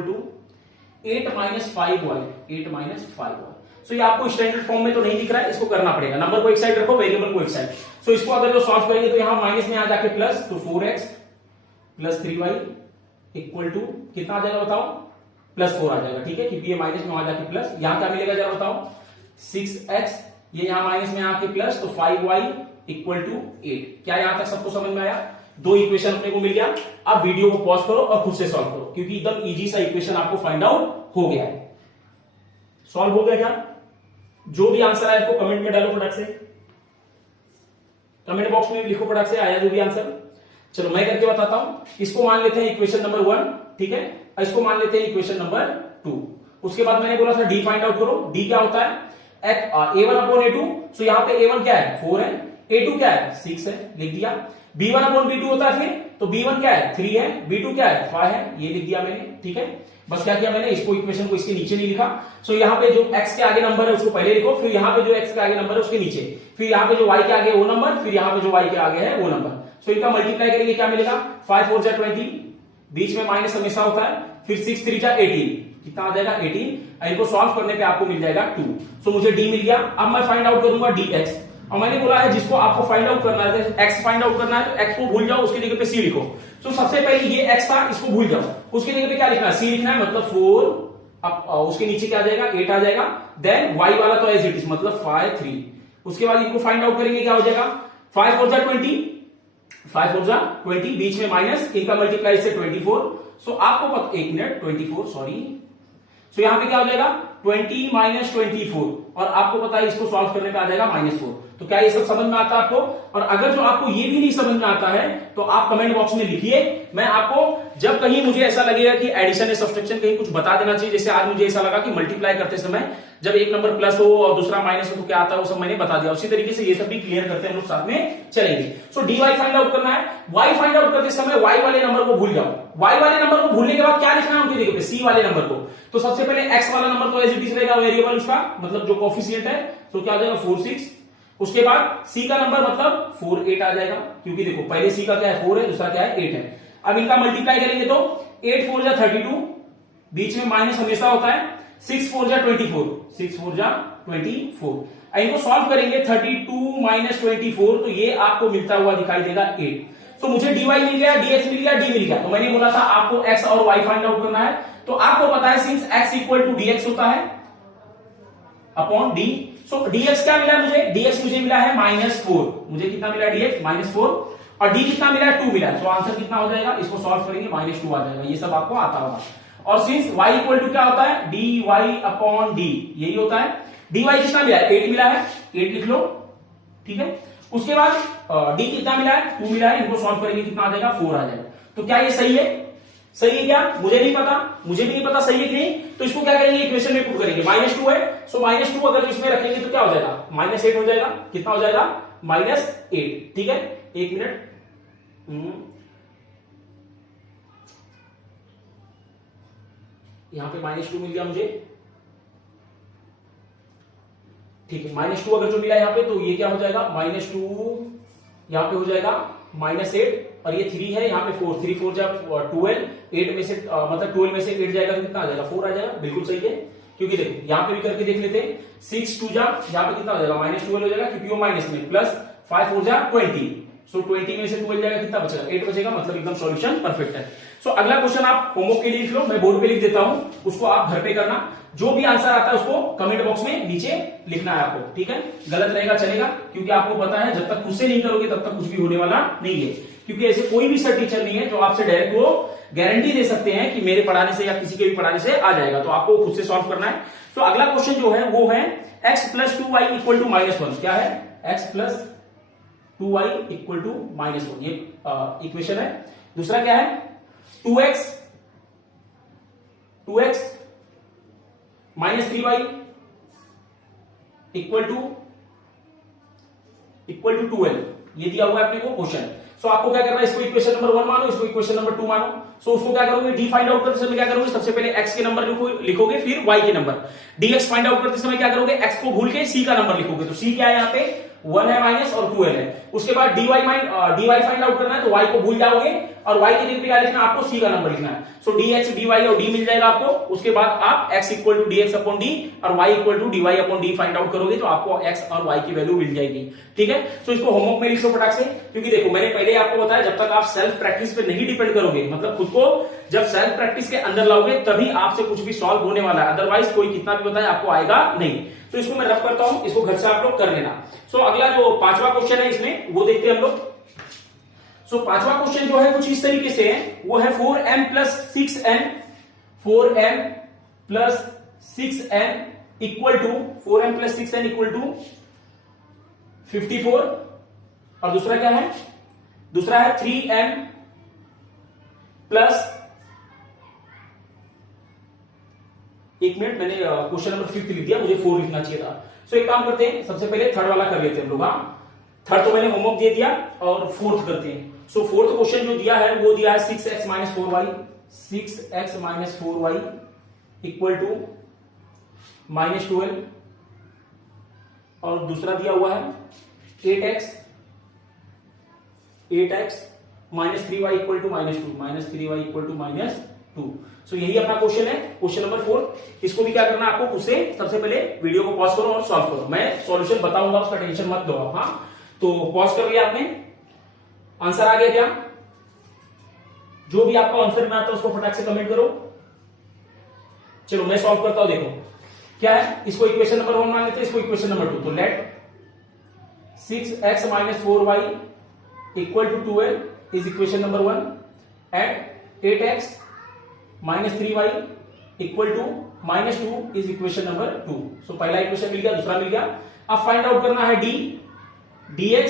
to 8 minus 5y, 8 minus 5y। So ये आपको स्टैंडर्ड फॉर्म में तो नहीं दिख रहा है, इसको करना पड़ेगा। नंबर को एक साइड रखो, वेरिएबल को एक साइड। सो इसको अगर जो सॉल्व करेंगे तो यहां माइनस में आ जाके प्लस, तो 4x plus 3y equal to कितना आ जाएगा बताओ, प्लस 4 आ जाएगा। ठीक है, क्योंकि ये माइनस में आ जाके प्लस, यहां क्या मिलेगा जरा बताओ, 6x, ये यहां माइनस में आके प्लस, तो 5y इक्वल टू 8। क्या यहां तक सबको समझ में आया? दो इक्वेशन अपने को मिल गया। अब वीडियो को पॉज करो और खुद से सॉल्व करो, क्योंकि एकदम इजी सा इक्वेशन आपको फाइंड आउट हो गया है। सॉल्व हो गया क्या? जो भी आंसर आया इसको कमेंट में डालो फटाक से, कमेंट बॉक्स में लिखो फटाक से आया जो भी आंसर। चलो मैं करके बताता हूं। इसको मान लेते हैं इक्वेशन नंबर 1, ठीक है, इसको मान लेते हैं इक्वेशन नंबर 2। उसके बाद मैंने बोला था डी फाइंड आउट करो। डी क्या होता है? a1 upon a2। सो यहां पे a1 क्या है? 4 है, a2 क्या है? 6 है, लिख दिया। b1 अपॉन b2 होता है फिर, तो b1 क्या है? 3 है, b2 क्या है? 5 है, ये लिख दिया मैंने। ठीक है, बस क्या किया मैंने, इसको इक्वेशन को इसके नीचे नहीं लिखा। सो यहाँ पे जो x के आगे नंबर है उसको पहले लिखो, फिर यहाँ पे जो x के आगे नंबर है उसके नीचे, फिर यहाँ पे जो y के आगे वो नंबर, फिर यहाँ पे जो y के आगे है वो नंबर। सो इनका मल्टीप्लाई करेंगे, क्या मिलेगा? 5 4 जा 20, बीच में माइनस हमेशा होता है, फिर 6 3 जा 18, कितना आ जाएगा? 18। इनको सॉल्व करने पे आपको मिल जाएगा 2। सो मुझे d मिल गया। अब मैं फाइंड आउट करूंगा dx। और मैंने बोला है जिसको आपको फाइंड आउट करना है, x फाइंड आउट करना है, तो x को भूल जाओ, उसकी जगह पे c लिखो। तो सबसे पहले ये x था, इसको भूल जाओ, उसकी जगह पे क्या लिखना है? c लिखना है, मतलब 4, अब उसके नीचे क्या आ जाएगा? 8 आ जाएगा। देन y वाला तो एज इट इज, मतलब 5 3। उसके बाद इनको फाइंड आउट करेंगे, क्या हो जाएगा? 5 4 जा 20, 5 4 जा 20, बीच में माइनस, इनका मल्टीप्लाई से 24। सो आपको एक मिनट, 24 सॉरी। सो यहां पे क्या हो जाएगा? 20 माइनस 24, और आपको पता है इसको सॉल्व करने पे आ जाएगा -4। तो क्या ये सब समझ में आता है आपको? और अगर जो आपको ये भी नहीं समझ में आता है तो आप कमेंट बॉक्स में लिखिए। मैं आपको जब कहीं मुझे ऐसा लगेगा कि एडिशन या सब्सट्रैक्शन कहीं कुछ बता देना चाहिए, जैसे आज मुझे ऐसा लगा कि मल्टीप्लाई करते समय जब एक नंबर प्लस हो और दूसरा माइनस हो तो क्या आता है वो सब मैंने बता दिया। उसी तरीके से ये सब भी क्लियर करते हैं हम लोग साथ में चलेंगे। सो dy फाइंड आउट करना है। y फाइंड आउट करते समय y वाले नंबर को भूल जाओ। y वाले नंबर को भूलने के बाद क्या लिखना है उनकी जगह पे? c वाले नंबर को। तो सबसे पहले x वाला नंबर तो एज इट इज रहेगा, वेरिएबल उसका मतलब जो कोफिशिएंट है, तो क्या आ जाएगा? 4 6। उसके बाद c का नंबर मतलब 4 8 आ जाएगा, क्योंकि देखो पहले c का क्या है? 4 है, दूसरा क्या है? 8 है। अब इनका मल्टीप्लाई करेंगे तो 8 4 जा 32, बीच में माइनस हमेशा होता है, 6 4 जा 24, 6 4 जा 24। इनको सॉल्व करेंगे 32 माइनस 24, तो ये आपको मिलता हुआ दिखाई देगा 8। तो मुझे dy मिल गया, dx मिल गया, d मिल गया। तो मैंने बोला था आपको x और y फाइंड आउट करना है, तो आपको पता है since x equal to dx होता है अपॉन d। सो dx क्या मिला मुझे? dx मुझे मिला है -4। मुझे कितना मिला dx? -4। और d कितना मिला है? 2 मिला है। तो आंसर कितना हो जाएगा? इसको सॉल्व करेंगे -2 आ जाएगा। ये सब आपको आता होगा। और सिंस y इक्वल टू क्या होता है? dy अपॉन d, यही होता है। dy कितना मिला है? 8 मिला है, 8 लिख लो, ठीक है। उसके बाद d कितना मिला है? 2 मिला है। इनको सॉल्व करेंगे, कितना आ जाएगा? 4 आ जाएगा। तो क्या ये सही है? सही है क्या? मुझे नहीं पता, मुझे भी नहीं पता सही है कि नहीं। तो इसको क्या करेंगे? इक्वेशन में पुट करेंगे। -2 है, सो -2 अगर इसमें रखेंगे तो क्या हो जाएगा? -8 हो जाएगा। कितना हो जाएगा? -8, ठीक है। एक मिनट, यहां पे -2 मिल गया मुझे, ठीक है। -2 अगर जो मिला यहां पे, तो ये क्या हो जाएगा? -2 यहां पे हो जाएगा -8, और ये 3 है, यहाँ पे 4, 3 4 जा 12, 8 में से मतलब 12 में से 8 जाएगा तो कितना आ जाएगा? 4 आ जाएगा। बिल्कुल सही है, क्योंकि देखो यहाँ पे भी करके देख लेते हैं। 6 2 जा, यहाँ पे कितना हो जाएगा? -12 हो जाएगा, क्योंकि वो माइनस में, प्लस 5 4 जा 20। सो 20 में से 12 जाएगा, कितना बचेगा? 8 बचेगा, मतलब एकदम सॉल्यूशन परफेक्ट है। सो अगला क्वेश्चन आप होमवर्क के लिए लिख लो, मैं बोर्ड पे लिख देता हूं, उसको आप घर पे करना। जो भी आंसर आता है उसको कमेंट बॉक्स में नीचे लिखना है आपको, ठीक है। गलत रहेगा चलेगा, क्योंकि आपको पता है जब तक खुद से नहीं करोगे तब तक कुछ भी होने वाला नहीं है। क्योंकि ऐसे कोई भी सर टीचर नहीं है जो आपसे डायरेक्ट वो गारंटी दे सकते हैं कि मेरे पढ़ाने से या किसी के भी पढ़ाने से आ जाएगा। तो आपको खुद से सॉल्व करना है। तो अगला क्वेश्चन जो है वो है x plus 2y equal to -1। क्या है? x plus 2y equal to -1, ये इक्वेशन है। दूसरा क्या है? 2x minus 3y equal to 12, ये दिया हुआ है अपने को क्वेश्चन। सो आपको क्या करना है? इसको इक्वेशन नंबर 1 मानो, इसको इक्वेशन नंबर 2 मानो। सो उसको क्या करोगे? डी फाइंड आउट करते समय क्या करोगे? सबसे पहले x के नंबर लिखोगे, फिर y के नंबर। dx फाइंड आउट करते समय क्या करोगे? x को भूल के c का नंबर लिखोगे। तो c क्या है यहाँ पे? 1 है माइनस और 2l है। उसके बाद dy फाइंड आउट करना है, तो y को भूल जाओगे और y की जगह पे क्या लिखना है आपको, c का नंबर लिखना है। सो dx dy और d मिल जाएगा आपको। उसके बाद आप x equal to dx upon d और y equal to dy upon d find out करोगे तो आपको x और y की वैल्यू मिल जाएगी। ठीक है, तो इसको होमवर्क में लिख लो फटाक से, क्योंकि देखो मैंने पहले आपको बताया जब तक आप सेल्फ प्रैक्टिस पे नहीं डिपेंड करोगे, मतलब खुद को जब सेल्फ प्रैक्टिस के अंदर लाओगे तभी आपसे कुछ भी सॉल्व होने वाला है, अदरवाइज कोई कितना भी बताए आपको आएगा नहीं। तो इसको मैं रफ करता हूं, इसको घर से आप लोग कर लेना। सो अगला जो पांचवा क्वेश्चन है इसमें वो देखते हैं हम लोग। सो पांचवा क्वेश्चन जो है कुछ इस तरीके से है, वो है 4m plus 6n, 4m plus 6n equal to 4m plus 6n equal to 54। और दूसरा क्या है, दूसरा है 3m प्लस, एक मिनट मैंने क्वेश्चन नंबर 5 लिख दिया, मुझे 4 लिखना चाहिए था। सो एक काम करते हैं, सबसे पहले थर्ड वाला कर लेते हैं हम लोग। थर्ड तो मैंने होमवर्क दे दिया और फोर्थ करते हैं। सो फोर्थ क्वेश्चन जो दिया है वो दिया है 6x minus 4y, 6x minus 4y equal to minus 12। और दूसरा दिया हुआ है 8x minus 3y equal to minus 2, minus 3y equal to minus 2। So यही अपना क्वेश्चन है, क्वेश्चन नंबर 4। इसको भी क्या करना है आपको, उससे सबसे पहले वीडियो को पॉज करो और सॉल्व करो, मैं सॉल्यूशन बताऊंगा, उसका टेंशन मत लो आप। हाँ, तो पॉज कर लिया आपने, आंसर आ गया क्या? जो भी आपको आंसर में आता है उसको फटाक से कमेंट करो। चलो मैं सॉल्व करता हूं, देखो क्या है। इसको इक्वेशन नंबर 1 मान लेते हैं, इसको इक्वेशन नंबर 2। तो let 6x minus 4y equal to 12 is equation number 1 at 8x minus 3y equal to minus 2 is equation number 2। So पहला इक्वेशन मिल गया, दूसरा मिल गया। अब फाइंड आउट करना है dx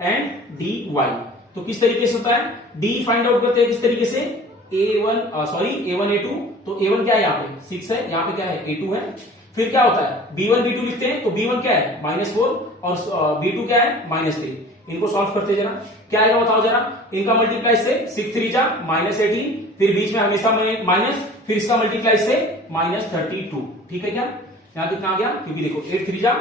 एंड dy। तो किस तरीके से होता है, d फाइंड आउट करते हैं किस तरीके से, a1 a2। तो a1 क्या है, यहाँ पे 6 है, यहाँ पे क्या है a2 है। फिर क्या होता है b1 b2 लिखते हैं, तो b1 क्या है -4 और b2 क्या है -3। इनको सॉल्व करते जरा, क्या आएगा बताओ जरा। इनका मल्टीप्लाई से 6 3 जा -18, फिर बीच में हमेशा माइनस, फिर इसका मल्टीप्लाई से -32। ठीक है क्या, यहां कितना आ गया, क्योंकि देखो 8 3 जा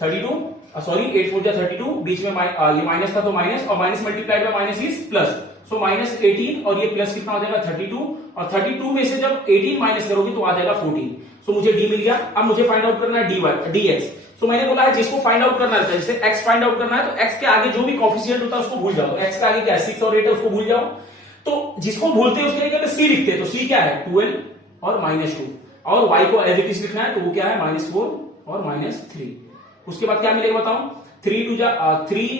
32, सॉरी 8 4 जा 32, बीच में ये माइनस था तो माइनस, और minus multiplied by minus is plus. So -18 और ये प्लस कितना हो जाएगा 32, और 32 में से जब 18 माइनस करोगे तो आ जाएगा 14। सो मुझे d मिल गया। अब मुझे फाइंड आउट करना है dx। सो मैंने बोला है जिसको फाइंड आउट करना है, जैसे x फाइंड आउट करना है तो x के आगे जो भी कोफिशिएंट होता है उसको भूल जाओ। तो x के आगे क्या है 6 और 8 है, उसको भूल जाओ। तो जिसको भूलते हैं उसके लिए c लिखते हैं, तो c क्या है 12 और -2, और y को एज इट इज लिखना है, तो वो क्या है -4 और -3। उसके बाद क्या मिलेगा बताओ, 3 2 जा 3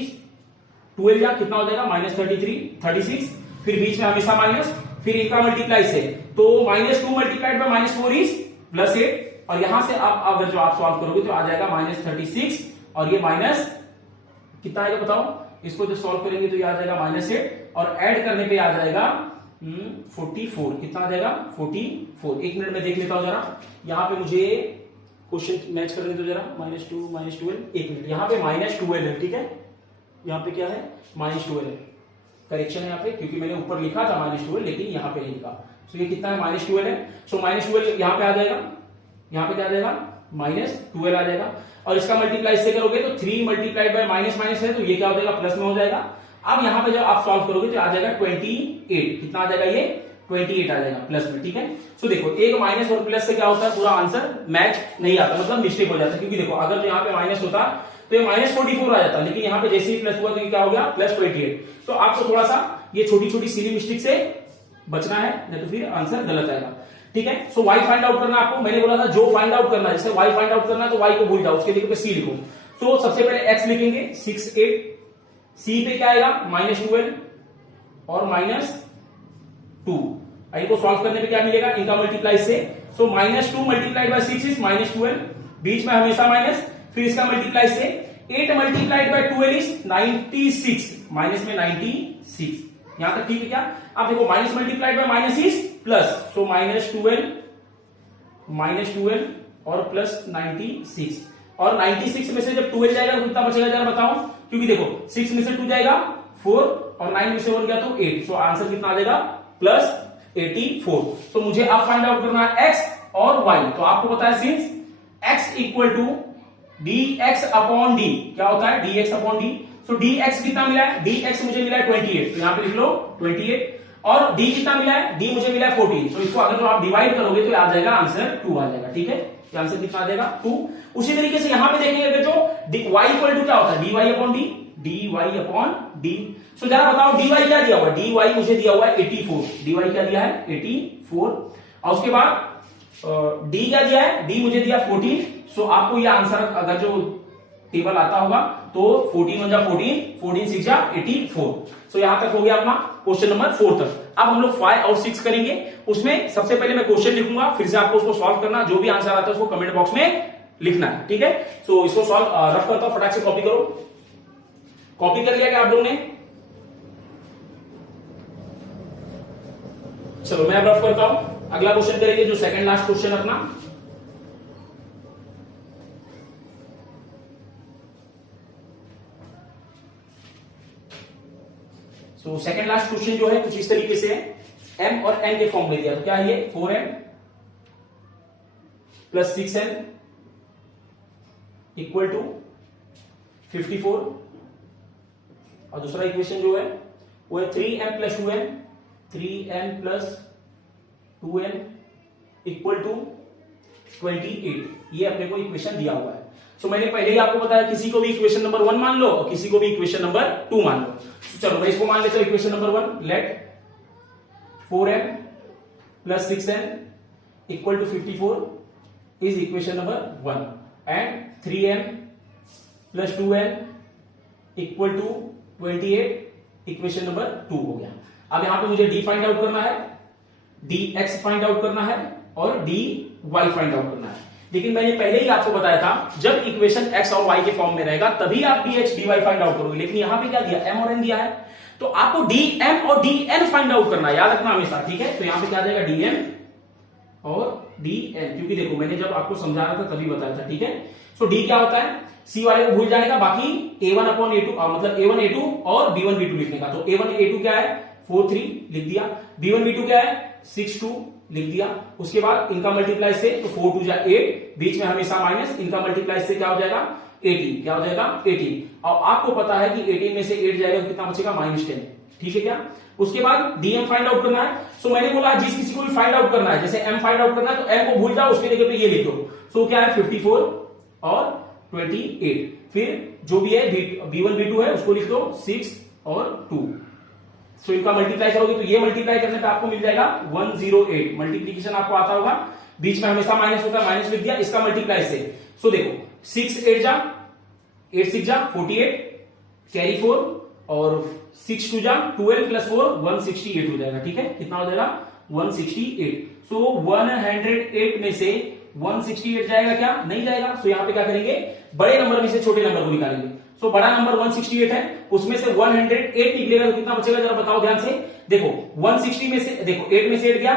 12 जा कितना हो जाएगा -36, फिर बीच में हमेशा माइनस, फिर इनका मल्टीप्लाई से, तो -2 मल्टीप्लाइड बाय -4 इज +8, और यहां से आप अगर जो आप सॉल्व करोगे तो आ जाएगा -36, और ये माइनस कितना आएगा बताओ। इसको जो सॉल्व करेंगे तो ये आ जाएगा -8, और ऐड करने पे आ जाएगा 44। कितना आ जाएगा 44। एक मिनट में देख लेता हूं जरा, यहां पे मुझे क्वेश्चन मैच करने दो जरा। -2 -12, एक मिनट, यहाँ पे -12 है, ठीक है, यहाँ पे क्या है -12 है, करेक्शन है यहाँ पे, क्योंकि मैंने ऊपर लिखा था -12 लेकिन यहाँ पे नहीं लिखा। सो ये कितना है -12 है। सो -12 यहाँ पे आ जाएगा, यहाँ पे क्या आ जाएगा -12 आ जाएगा, और इसका मल्टीप्लाई से करोगे तो 3 मल्टीप्लाइड बाय माइनस है, तो ये क्या हो जाएगा प्लस में हो जाएगा। अब यहाँ पे जब आप सॉल्व करोगे तो आ जाएगा 28। कितना आ जाएगा ये 28 आ जाएगा प्लस में। ठीक है, सो देखो एक माइनस और प्लस से क्या होता है, पूरा आंसर मैच नहीं आता, मतलब मिस्टेक हो जाता है। क्योंकि देखो अगर यहाँ पे माइनस होता तो ये -44 आ जाता, लेकिन यहाँ पे जैसे ही प्लस हुआ तो ये क्या हो गया +28। तो आपको थोड़ा सा ये छोटी छोटी सीली मिस्टेक से बचना है, नहीं तो फिर आंसर गलत आएगा। ठीक है, सो y फाइंड आउट करना आपको, मैंने बोला था जो फाइंड आउट करना है, जैसे y फाइंड आउट करना है तो y को भूल जाओ, उसके जगह पे c लिखो। तो सबसे पहले x लिखेंगे 6 8, c पे क्या आएगा -12 और -2। इनको सॉल्व करने पे क्या मिलेगा, इनका मल्टीप्लाई से, सो -2 मल्टीप्लाइड बाय 6 इज -12, बीच में हमेशा माइनस, फिर इसका मल्टीप्लाई से 8 मल्टीप्लाइड बाय 12 इज 96, माइनस में 96। यहां तक ठीक है क्या। अब देखो minus multiplied by minus is plus, so -12 और प्लस 96, और 96 में से जब 12 जाएगा तो कितना बचेगा जरा बताओ। क्योंकि देखो 6 में से 2 जाएगा 4, और 9 में से 1 गया तो 8, सो आंसर कितना आ जाएगा +84। तो मुझे अब फाइंड आउट करना है x और y। तो आपको पता है since x equal to dx upon D क्या होता है, dx upon D. So dx कितना मिला है, dx मुझे मिला है 28, तो यहां पे लिख लो 28, और d कितना मिला है, d मुझे मिला है 14। तो इसको अगर जो आप डिवाइड करोगे तो आ जाएगा आंसर 2 आ जाएगा, ठीक है, ये आंसर कितना आ जाएगा 2। उसी तरीके से यहां पे देखेंगे अगर जो y इक्वल टू क्या होता है, dy upon D, dy upon D. So जरा बताओ dy क्या दिया हुआ है, dy मुझे दिया हुआ है 84, dy क्या दिया है 84, और उसके बाद d क्या दिया है, d मुझे दिया 14। सो आपको ये आंसर अगर जो टेबल आता होगा तो 14 1 जा 14, 14 6 जा 84। सो यहां तक हो गया अपना क्वेश्चन नंबर 4 तक। अब हम लोग 5 और 6 करेंगे। उसमें सबसे पहले मैं क्वेश्चन लिखूंगा, फिर से आपको उसको सॉल्व करना, जो भी आंसर आता है उसको कमेंट बॉक्स में लिखना है, ठीक है। सो इसको सॉल्व रफ करता हूं, फटाक से कॉपी करो। कॉपी कर लिया क्या आप लोगों ने? चलो मैं रफ करता हूं। अगला क्वेश्चन करेंगे जो सेकंड लास्ट क्वेश्चन अपना। सो सेकंड लास्ट क्वेश्चन जो है कुछ इस तरीके से है, m और n के फॉर्म में दिया, तो क्या है ये 4m plus 6n equal to 54, और दूसरा इक्वेशन जो है वो है 3m plus 2n, 3m plus 2n equal to 28। ये अपने को इक्वेशन दिया हुआ है। सो मैंने पहले ही आपको बताया किसी को भी इक्वेशन नंबर 1 मान लो और किसी को भी इक्वेशन नंबर 2 मान लो। चलो मैं इसको मान लेता हूं equation number 1, let 4m plus 6n equal to 54 is equation number 1, and 3m plus 2n equal to 28 equation number 2 हो गया। अब यहां पे मुझे d फाइंड आउट करना है, dx फाइंड आउट करना है और dy फाइंड आउट करना है। लेकिन मैंने पहले ही आपको बताया था जब इक्वेशन x और y के फॉर्म में रहेगा तभी आप dx dy फाइंड आउट करोगे। लेकिन यहां पे क्या दिया, m और n दिया है, तो आपको dm और dn फाइंड आउट करना है, याद रखना हमेशा, ठीक है। तो यहां पे क्या आ जाएगा dm और dn, क्योंकि देखो मैंने जब आपको समझा रहा था तभी बताया था, ठीक है। सो d क्या होता है, c वाले को भूल जाने का, बाकी a1 अपॉन a2 मतलब a1 a2 और b1 b2 लिखने का। तो a1 a2 क्या है 4 3 लिख दिया, b1 b2 क्या है 6 2 लिख दिया। उसके बाद इनका मल्टीप्लाई से तो 4 2 जा 8, बीच में हमेशा माइनस, इनका मल्टीप्लाई से क्या हो जाएगा 18, क्या हो जाएगा 18। और आपको पता है कि 18 में से 8 जाएगा तो कितना बचेगा -10, ठीक है क्या। उसके बाद dm फाइंड आउट करना है। सो मैंने बोला जिस किसी को भी फाइंड आउट करना है, जैसे m फाइंड आउट करना है तो m को भूल जाओ, उसके जगह पे ये लिख दो। सो क्या है 54 और 28, फिर जो भी है b1 b2 है उसको लिख दो 6 और 2। सो इनका मल्टीप्लाई करोगे तो ये मल्टीप्लाई करने पे आपको मिल जाएगा 108। मल्टीप्लीकेशन आपको आता होगा, बीच में हमेशा माइनस होता है, माइनस लिख दिया, इसका मल्टीप्लाई से। सो देखो 6 8 जा 8 6 जा 48, कैरी 4, और 6 2 जा 12 प्लस 4 168 हो जाएगा, ठीक है। कितना हो जाएगा 168। सो 108 में से 168 जाएगा क्या, नहीं जाएगा। सो यहां पे क्या करेंगे, बड़े नंबर में से छोटे नंबर को निकालेंगे। सो बड़ा नंबर 168 है, उसमें से 108 निकलेगा तो कितना बचेगा जरा बताओ ध्यान से। देखो 160 में से देखो 8 में से 8 गया,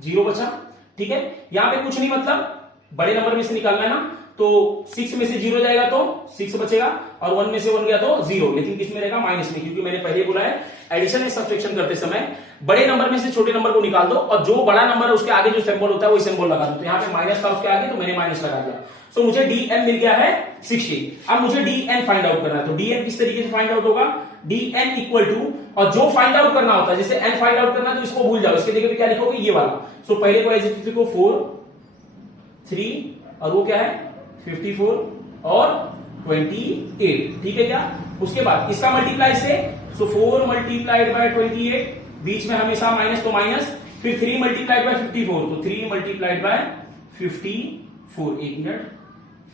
0 बचा, ठीक है। यहां पे कुछ नहीं, मतलब बड़े नंबर में से निकालना है ना, तो 6 में से 0 जाएगा तो 6 बचेगा, और 1 में से 1 गया तो 0, लेकिन किस में रहेगा माइनस में, क्योंकि मैंने पहले बोला है एडिशन एंड सब्ट्रैक्शन करते समय बड़े नंबर में से छोटे नंबर को निकाल दो, और जो बड़ा नंबर है उसके आगे जो सिंबल होता है वो सिंबल लगा दो। तो यहाँ पे माइनस था उसके आगे तो मैंने माइनस लगा दिया। सो मुझे dn मिल गया है 60। अब मुझे dn फाइंड आउट करना है, तो dn किस तरीके से फाइंड आउट होगा, dn इक्वल टू, और जो फाइंड आउट करना होता है जैसे n फाइंड आउट करना है तो इसको भूल जाओ, इसके जगह पे क्या लिखोगे ये वाला। सो पहले को एज इट इज लिखो 4 3, और वो क्या है 54 और 28, ठीक है क्या। उसके बाद इसका मल्टीप्लाई से, सो 4 मल्टीप्लाइड बाय 28, बीच में हमेशा माइनस तो माइनस, फिर 3 मल्टीप्लाइड बाय 54, तो 3 मल्टीप्लाइड बाय 54, एक मिनट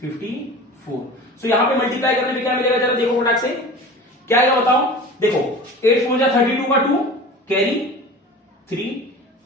54। सो यहां पे मल्टीप्लाई करने में क्या मिलेगा जरा देखो फटाक से, क्या आएगा बताओ। देखो 8 4 जा 32 का 2, कैरी 3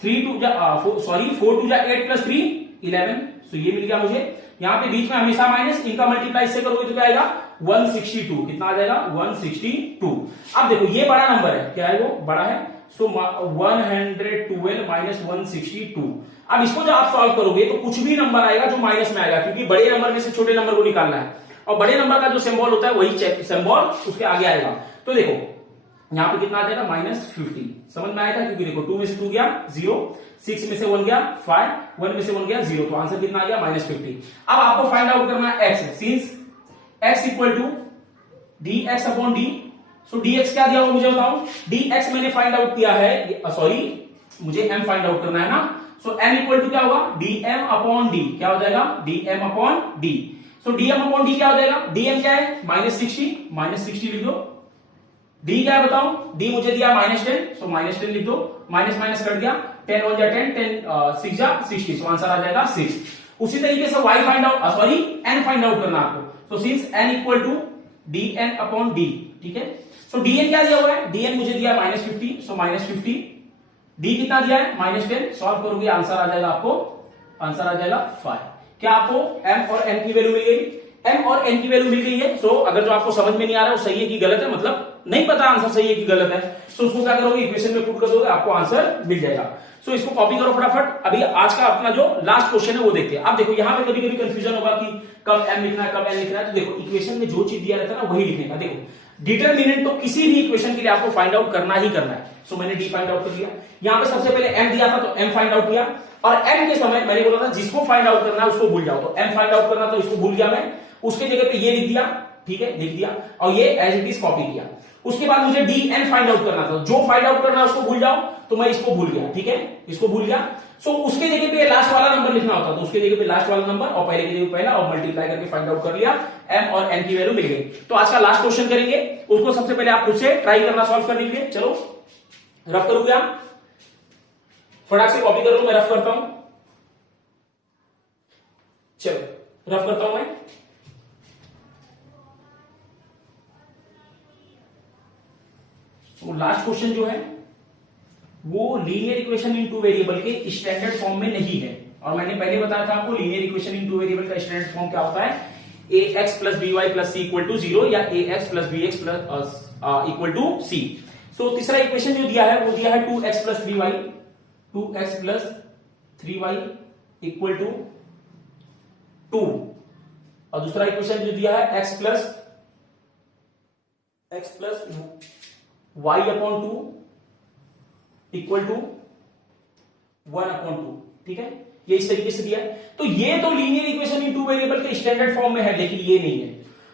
3 2 जा 4 2 जा 8 प्लस 3 11। सो ये मिल गया मुझे। यहां पे बीच में हमेशा माइनस, इनका मल्टीप्लाई से करोगे तो क्या आएगा 162, कितना आ जाएगा 162। अब देखो ये बड़ा नंबर है, क्या है वो बड़ा है, सो 112 माइनस 162। अब इसको जब आप सॉल्व करोगे तो कुछ भी नंबर आएगा जो माइनस में आएगा, क्योंकि बड़े नंबर में से छोटे नंबर को निकालना है, और बड़े नंबर का जो सिंबल होता है वही सिंबल उसके आगे आएगा। तो देखो यहां पे कितना आ जाएगा -50, समझ में आएगा, क्योंकि देखो 2 में से 2 गया 0, 6 में से 1 गया 5, 1 में से 1 गया 0, तो आंसर कितना आ गया -50। अब आपको फाइंड आउट करना है x, since x equal to D X upon D. So D X क्या दिया हुआ मुझे बताओ, डी एक्स मैंने फाइंड आउट किया है, सॉरी मुझे m फाइंड आउट करना है ना। सो m इक्वल टू क्या होगा, डी एम अपॉन डी, क्या हो जाएगा, D M upon D. So D M upon D क्या हो जाएगा, डी एम क्या है -60 लिख दो। डी क्या है बताओ, डी मुझे दिया -10, सो -10 लिख दो, माइनस माइनस कट गया, 10 1 जा 10, 10 6 जा 60, सो आंसर आ जाएगा 6। उसी तरीके से y find out, sorry n find out करना आपको। So since n equal to D N upon D, ठीक है। सो डी एन क्या दिया हुआ है, डी एन मुझे दिया -50, सो -50, डी कितना दिया है -10, सॉल्व करोगे आंसर आ जाएगा आपको, आंसर आ जाएगा 5। क्या आपको m और n की वैल्यू मिल गई, m और n की वैल्यू मिल गई है। सो अगर जो आपको समझ में नहीं आ रहा है वो सही है कि गलत है, मतलब नहीं पता आंसर सही है कि गलत है, तो उसको क्या करोगे, इक्वेशन में पुट कर दोगे, आपको आंसर मिल जाएगा। सो इसको कॉपी करो फटाफट। अभी आज का अपना जो लास्ट क्वेश्चन है वो देखते हैं। आप देखो यहाँ पे कभी कभी कंफ्यूजन होगा कि कब m लिखना है कब n लिखना है, तो देखो इक्वेशन में जो चीज दिया रहता है ना वही लिखने का। देखो डिटरमिनेंट तो किसी भी इक्वेशन के लिए आपको फाइंड आउट करना ही करना है। सो मैंने डी फाइंड आउट कर लिया, यहाँ पे सबसे पहले m दिया था तो m फाइंड आउट किया, और m के समय मैंने बोला था जिसको फाइंड आउट करना है उसको भूल जाओ, तो m फाइंड आउट करना तो इसको भूल गया मैं, उसके जगह पे ये लिख दिया, ठीक है लिख दिया, और ये एज इट इज कॉपी किया। उसके बाद मुझे डी एन फाइंड आउट करना था, जो फाइंड आउट करना है उसको भूल जाओ, तो मैं इसको भूल गया, ठीक है इसको भूल गया। सो उसके जगह पे लास्ट वाला नंबर लिखना होता, तो उसके जगह पे लास्ट वाला नंबर और पहले की जगह पहला, और मल्टीप्लाई करके फाइंड आउट कर लिया, m और n की वैल्यू मिल गई। तो आज का लास्ट क्वेश्चन करेंगे, उसको सबसे पहले आप खुद से ट्राई करना सॉल्व करने के लिए। चलो रफ करोगे आप, फटाक से कॉपी कर लो, मैं रफ करता हूं, चलो रफ करता हूं मैं। तो लास्ट क्वेश्चन जो है वो linear equation in two variable के स्टैंडर्ड फॉर्म में नहीं है, और मैंने पहले बताया था आपको linear equation in two variable का स्टैंडर्ड फॉर्म क्या होता है, ax plus by plus c equal to 0 या ax plus bx plus equal to c। So तीसरा इक्वेशन जो दिया है वो दिया है 2x plus 3y, 2x plus 3y equal to 2, और दूसरा इक्वेशन जो दिया है x plus y upon 2 equal to 1 upon 2, ठीक है ये इस तरीके से दिया है। तो ये तो linear equation in two variable के स्टैंडर्ड फॉर्म में है, लेकिन ये नहीं है।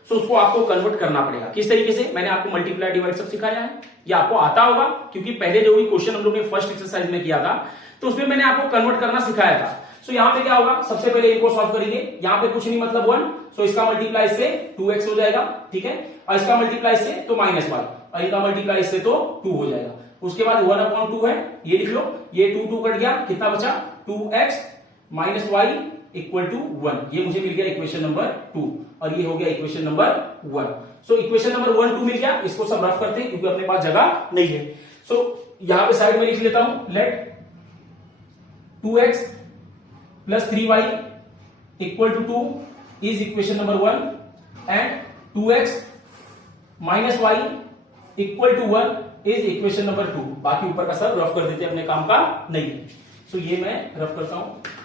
सो उसको आपको कन्वर्ट करना पड़ेगा। किस तरीके से, मैंने आपको मल्टीप्लाई डिवाइड सब सिखाया है, ये आपको आता होगा, क्योंकि पहले जो भी क्वेश्चन हम लोग ने फर्स्ट एक्सरसाइज में किया था तो उसमें मैंने आपको कन्वर्ट करना सिखाया था। सो यहाँ पे क्या होगा, सबसे पहले इनको सॉल्व करेंगे, यहाँ पे कुछ नहीं मतलब 1, सो इसका मल्टीप्लाई से 2x हो जाएगा, ठीक है, और इसका मल्टीप्लाई से तो -y, और इनका मल्टीप्लाई से तो 2 हो जाएगा। उसके बाद 1 अपॉन 2 है, ये लिख लो, ये 2 कट गया, कितना बचा 2x minus y equal to 1, ये मुझे मिल गया इक्वेशन नंबर 2, और ये हो गया equation number 1। So equation number 1 2 मिल गया, इसको सब रफ करते हैं क्योंकि अपने पास जगह नहीं है। सो यहां पे साइड में लिख लेता हूं, let 2x plus 3y equal to 2 is equation number 1, and 2x minus y equal to 1 is equation number 2। बाकी ऊपर का सब रफ कर देते हैं, अपने काम का नहीं है। सो ये मैं रफ करता हूं।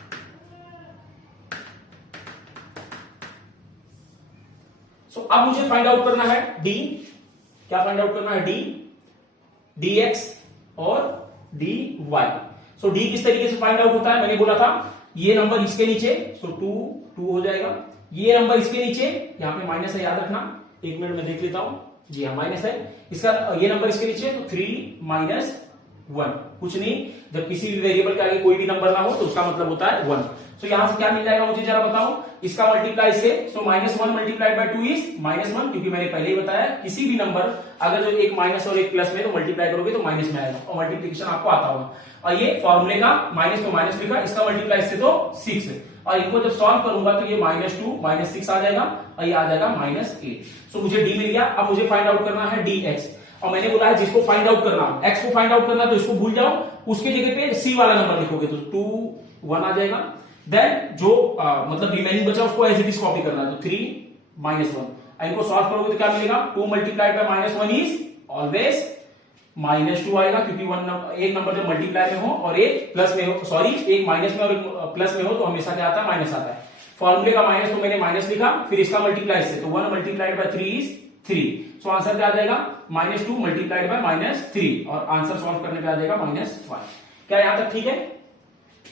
सो अब मुझे फाइंड आउट करना है d, क्या फाइंड आउट करना है, d, dx और dy। सो d किस तरीके से फाइंड आउट होता है, मैंने बोला था ये नंबर इसके नीचे, सो 2 हो जाएगा, ये नंबर इसके नीचे, यहां पे माइनस है याद रखना, एक मिनट में देख लेता हूं, जी हाँ माइनस है, इसका ये नंबर इसके नीचे, तो 3 माइनस 1, कुछ नहीं, जब किसी भी वेरिएबल के आगे कोई भी नंबर ना हो तो उसका मतलब होता है 1। सो यहां से क्या मिल जाएगा मुझे जरा बताओ, इसका मल्टीप्लाई से, सो -1 मल्टीप्लाइड बाय 2 इज -1, क्योंकि मैंने पहले ही बताया किसी भी नंबर अगर जो एक माइनस और एक प्लस में तो मल्टीप्लाई करोगे तो माइनस में आएगा, और मल्टीप्लिकेशन आपको आता होगा। और ये फॉर्मूले का माइनस को माइनस लिखा, इसका मल्टीप्लाई से तो 6 है, और इनको जब सॉल्व करूंगा तो ये -2 -6 आ जाएगा, और ये आ जाएगा -8। सो मुझे डी मिल गया। अब मुझे फाइंड आउट करना है dx, और मैंने बोला है जिसको फाइंड आउट करना, x को फाइंड आउट करना तो इसको भूल जाओ, उसके जगह पे c वाला नंबर लिखोगे तो 2 1 आ जाएगा। देन जो मतलब रिमेनिंग बचा उसको एज इट इज कॉपी करना है, तो 3 -1, इनको सॉल्व करोगे तो क्या मिलेगा, 2 मल्टीप्लाइड बाय -1 इज ऑलवेज -2 आएगा, क्योंकि एक नंबर जब मल्टीप्लाई में हो और एक प्लस में हो, सॉरी एक माइनस में और एक प्लस में हो तो हमेशा क्या आता है, माइनस आता है। फॉर्मूले का माइनस तो मैंने माइनस लिखा, फिर इसका मल्टीप्लाई से, तो 1 multiplied by 3 is 3। So answer क्या आ जाएगा, -2 मल्टीप्लाइड बाय -3, और आंसर सॉल्व करने पे आ जाएगा -5। क्या यहां तक ठीक है,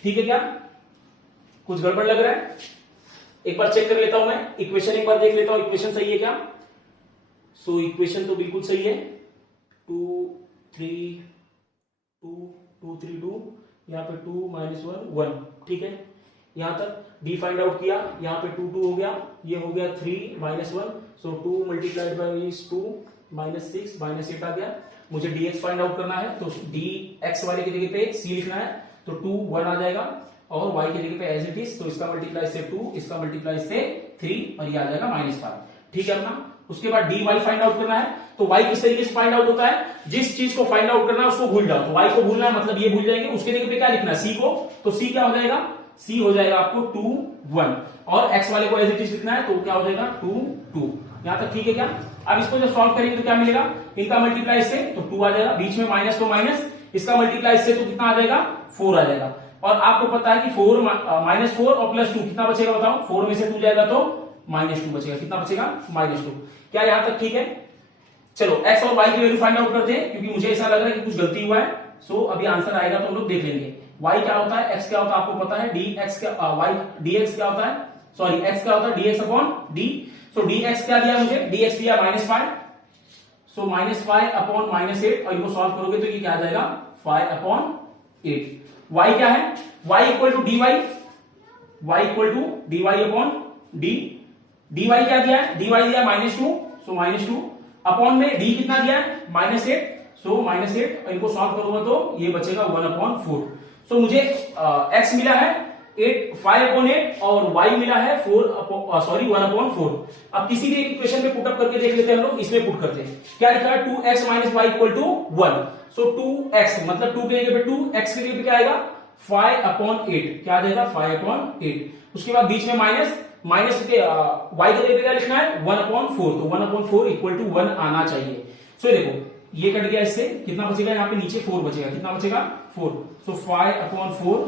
ठीक है क्या, कुछ गड़बड़ लग रहा है, एक बार चेक कर लेता हूं मैं इक्वेशन, एक बार देख लेता हूं इक्वेशन सही है क्या। सो इक्वेशन तो बिल्कुल सही है, 2 3 2 यहाँ पे 2 -1 1, ठीक है। यहां तक d फाइंड आउट किया, यहाँ पे 2 2 हो गया, ये हो गया 3 -1, सो 2 मल्टीप्लाइड बाई 2 -6 -8 आ गया। मुझे dx फाइंड आउट करना है, तो dx वाले की जगह पे c लिखना है, तो 2 1 आ जाएगा, और y की जगह पे एज इट इज, तो इसका मल्टीप्लाई से 2, इसका मल्टीप्लाई से 3, और ये आ जाएगा -5, ठीक है अपना। उसके बाद dy फाइंड आउट करना है, तो y किस तरीके से फाइंड आउट होता है, जिस चीज को फाइंड आउट करना है उसको भूल जाओ, तो y को भूलना है मतलब ये भूल जाएंगे, उसके जगह पे क्या लिखना है c को, तो c क्या हो जाएगा, c हो जाएगा आपको 2 1, और x वाले को एज इट इज लिखना है, तो क्या हो जाएगा 2 2। यहां तक ठीक है क्या। अब इसको जब सॉल्व करेंगे तो क्या मिलेगा, इनका मल्टीप्लाई से तो 2 आ जाएगा, बीच में माइनस तो माइनस, इसका मल्टीप्लाई से तो कितना आ जाएगा 4 आ जाएगा, और आपको पता है कि 4 -4 और +2 कितना बचेगा बताओ, 4 में से 2 जाएगा तो -2 बचेगा, कितना बचेगा -2। क्या यहां तक ठीक है। चलो x और y की वैल्यू फाइंड आउट करते हैं, क्योंकि मुझे ऐसा लग रहा है कि कुछ गलती हुआ है। सो अभी आंसर आएगा तो हम लोग देख लेंगे। y क्या होता है, x क्या होता है आपको पता है, dx क्या होता है, सॉरी x क्या होता है dx अपॉन d। सो dx क्या दिया मुझे, dx दिया -5, सो -5 अपॉन -8, और इनको सॉल्व करोगे तो ये क्या आ जाएगा 5 अपॉन 8। y क्या है, y equal to dy, y equal to dy upon d। dy क्या दिया है, dy दिया -2, सो -2 अपॉन में d कितना दिया है -8, सो -8, और इनको सॉल्व करूंगा तो ये बचेगा 1/4। सो मुझे x मिला है 5/8 और y मिला है 1/4। अब किसी भी इक्वेशन में पुटअप करके देख लेते हैं हम लोग, इसमें पुट करते हैं, क्या लिखा है 2x - y equal to 1। So 2x मतलब 2 के जगह पे 2, x के जगह पे क्या आएगा 5/8, क्या आ जाएगा 5/8। उसके बाद बीच में माइनस के y के जगह पे क्या लिखना है 1/4, तो 1/4 इक्वल टू 1 आना चाहिए। सो देखो ये कट गया, इससे कितना बचेगा, यहाँ पे नीचे 4 बचेगा, कितना बचेगा 4, सो 5/4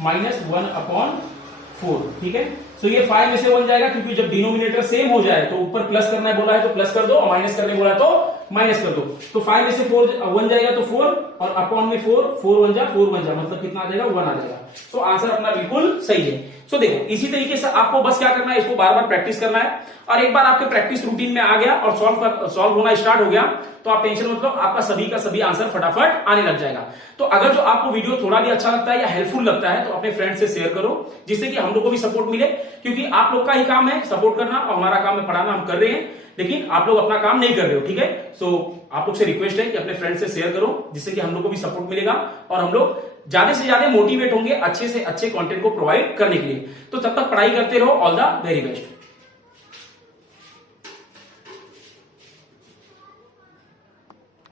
-1/4, ठीक है। सो ये 5 में से 1 जाएगा, क्योंकि जब डिनोमिनेटर सेम हो जाए तो ऊपर प्लस करना है बोला है तो प्लस कर दो, और माइनस करने बोला है तो माइनस कर दो। तो 5 में से 1 जाएगा तो 4, और अपॉन में 4 1 जा, मतलब कितना आ जाएगा 1 आ जाएगा। सो आंसर अपना बिल्कुल सही है। सो देखो इसी तरीके से आपको बस क्या करना है, इसको बार बार प्रैक्टिस करना है, और एक बार आपके प्रैक्टिस रूटीन में आ गया और सॉल्व होना स्टार्ट हो गया, तो आप टेंशन मत लो, आपका सभी का सभी आंसर फटाफट आने लग जाएगा। तो अगर जो आपको वीडियो थोड़ा भी अच्छा लगता है या हेल्पफुल लगता है तो अपने फ्रेंड से शेयर करो, जिससे कि हम लोग को भी सपोर्ट मिले, क्योंकि आप लोग का ही काम है सपोर्ट करना, और हमारा काम है पढ़ाना, हम कर रहे हैं, लेकिन आप लोग अपना काम नहीं कर रहे हो, ठीक है। सो आप लोग से रिक्वेस्ट है कि अपने फ्रेंड से शेयर करो, जिससे कि हम लोग को भी सपोर्ट मिलेगा, और हम लोग ज्यादा से ज्यादा मोटिवेट होंगे अच्छे से अच्छे कंटेंट को प्रोवाइड करने के लिए। तो तब तक पढ़ाई करते रहो, ऑल द वेरी बेस्ट।